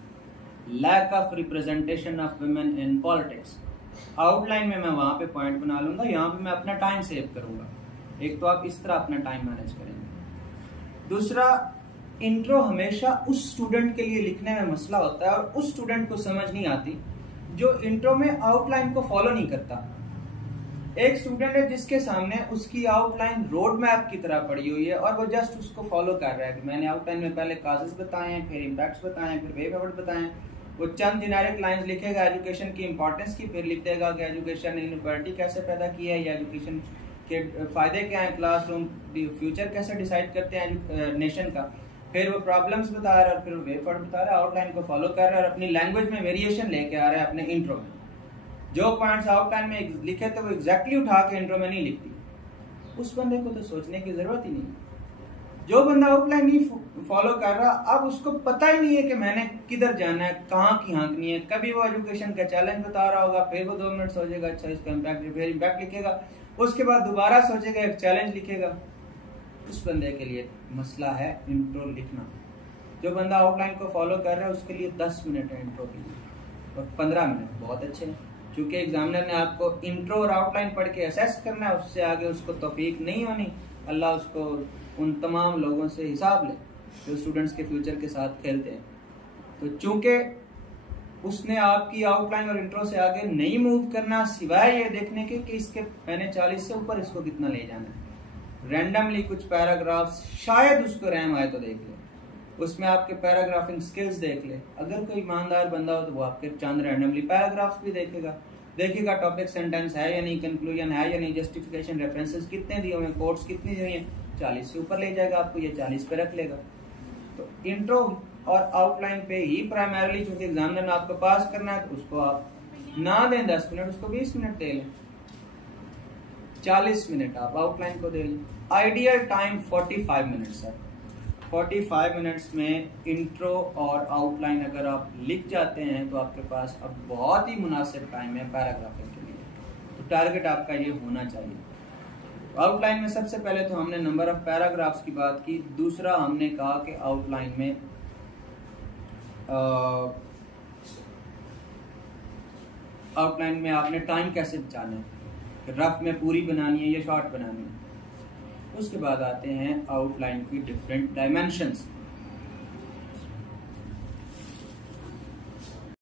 lack of representation of women in politics. Outline में मैं वहां पे पॉइंट बना लूंगा, यहाँ पे मैं अपना टाइम सेव करूंगा। एक तो आप इस तरह अपना टाइम मैनेज करेंगे। दूसरा, इंट्रो हमेशा उस स्टूडेंट के लिए लिखने में मसला होता है और उस स्टूडेंट को समझ नहीं आती जो इंट्रो में आउटलाइन को फॉलो नहीं करता। एक स्टूडेंट है जिसके सामने उसकी आउटलाइन रोड मैप की तरह पड़ी हुई है और वो जस्ट उसको फॉलो कर रहा है कि मैंने आउटलाइन में पहले काजेस बताए हैं, फिर इम्पैक्ट्स बताए हैं, फिर वे फॉरवर्ड बताए हैं। वो चंद जेनेरिक लाइंस लिखेगा एजुकेशन की इंपॉर्टेंस की, फिर लिख देगा कि एजुकेशन ने इनइक्वालिटी कैसे पैदा की है या एजुकेशन के फायदे क्या हैं, क्लासरूम फ्यूचर कैसे डिसाइड करते हैं नेशन का। फिर वो प्रॉब्लम्स बता रहा है और फिर वे फॉरवर्ड बता रहा है, आउटलाइन को फॉलो कर रहा है और अपनी लैंग्वेज में वेरिएशन लेके आ रहा है अपने इंट्रो में। जो पॉइंट्स आउटलाइन में लिखे थे वो एग्जैक्टली उठा के इंट्रो में नहीं लिखती। उस बंदे को तो सोचने की जरूरत ही नहीं। जो बंदा आउटलाइन नहीं फॉलो कर रहा, अब उसको पता ही नहीं है कि मैंने किधर जाना है, कहाँ की हाँकनी है। कभी वो एजुकेशन का चैलेंज बता रहा होगा, फिर वो 2 मिनट सोचेगा अच्छा इसका इम्पैक्ट, फिर इम्पैक्ट लिखेगा, उसके बाद दोबारा सोचेगा एक चैलेंज लिखेगा। उस बंदे के लिए मसला है इंट्रो लिखना। जो बंदा आउटलाइन को फॉलो कर रहा है उसके लिए 10 मिनट है इंट्रो के लिए और 15 मिनट बहुत अच्छे हैं। क्योंकि एग्जामिनर ने आपको इंट्रो और आउटलाइन पढ़ के असेस करना है, उससे आगे उसको तौफीक नहीं होनी। अल्लाह उसको उन तमाम लोगों से हिसाब ले जो स्टूडेंट्स के फ्यूचर के साथ खेलते हैं। तो चूंकि उसने आपकी आउटलाइन और इंट्रो से आगे नहीं मूव करना सिवाय ये देखने के कि इसके मैंने 40 से ऊपर इसको कितना ले जाना है। रैंडमली कुछ पैराग्राफ्स शायद उसको रहम आए तो देख ले, उसमें आपके पैराग्राफिंग स्किल्स देख ले। अगर कोई ईमानदार बंदा हो तो वो आपके चंद रैंडमली पैराग्राफ्स भी देखेगा टॉपिक सेंटेंस है या नहीं, कंक्लूजन है या नहीं, जस्टिफिकेशन रेफरेंसेस कितने दिए हुए हैं, कोट्स कितनी दी हैं। 40 से ऊपर ले जाएगा आपको, ये 40 पे रख लेगा। तो इंट्रो और आउटलाइन पे ही प्राइमरीली चूंकि एग्जामिनर ने आपको पास करना है तो उसको आप ना दें 10 मिनट, उसको 20 मिनट दे लें। 40 मिनट आप आउटलाइन को दे लें। आइडियल टाइम 45 मिनट्स है। 45 मिनट्स में इंट्रो और आउटलाइन अगर आप लिख जाते हैं तो आपके पास अब बहुत ही मुनासिब टाइम है पैराग्राफिंग के लिए। तो टारगेट आपका ये होना चाहिए। आउटलाइन में सबसे पहले तो हमने नंबर ऑफ पैराग्राफ्स की बात की। दूसरा हमने कहा कि आउटलाइन में आपने टाइम कैसे बचाना है, रफ में पूरी बनानी है या शॉर्ट बनानी है। उसके बाद आते हैं आउटलाइन की डिफरेंट डायमेंशंस।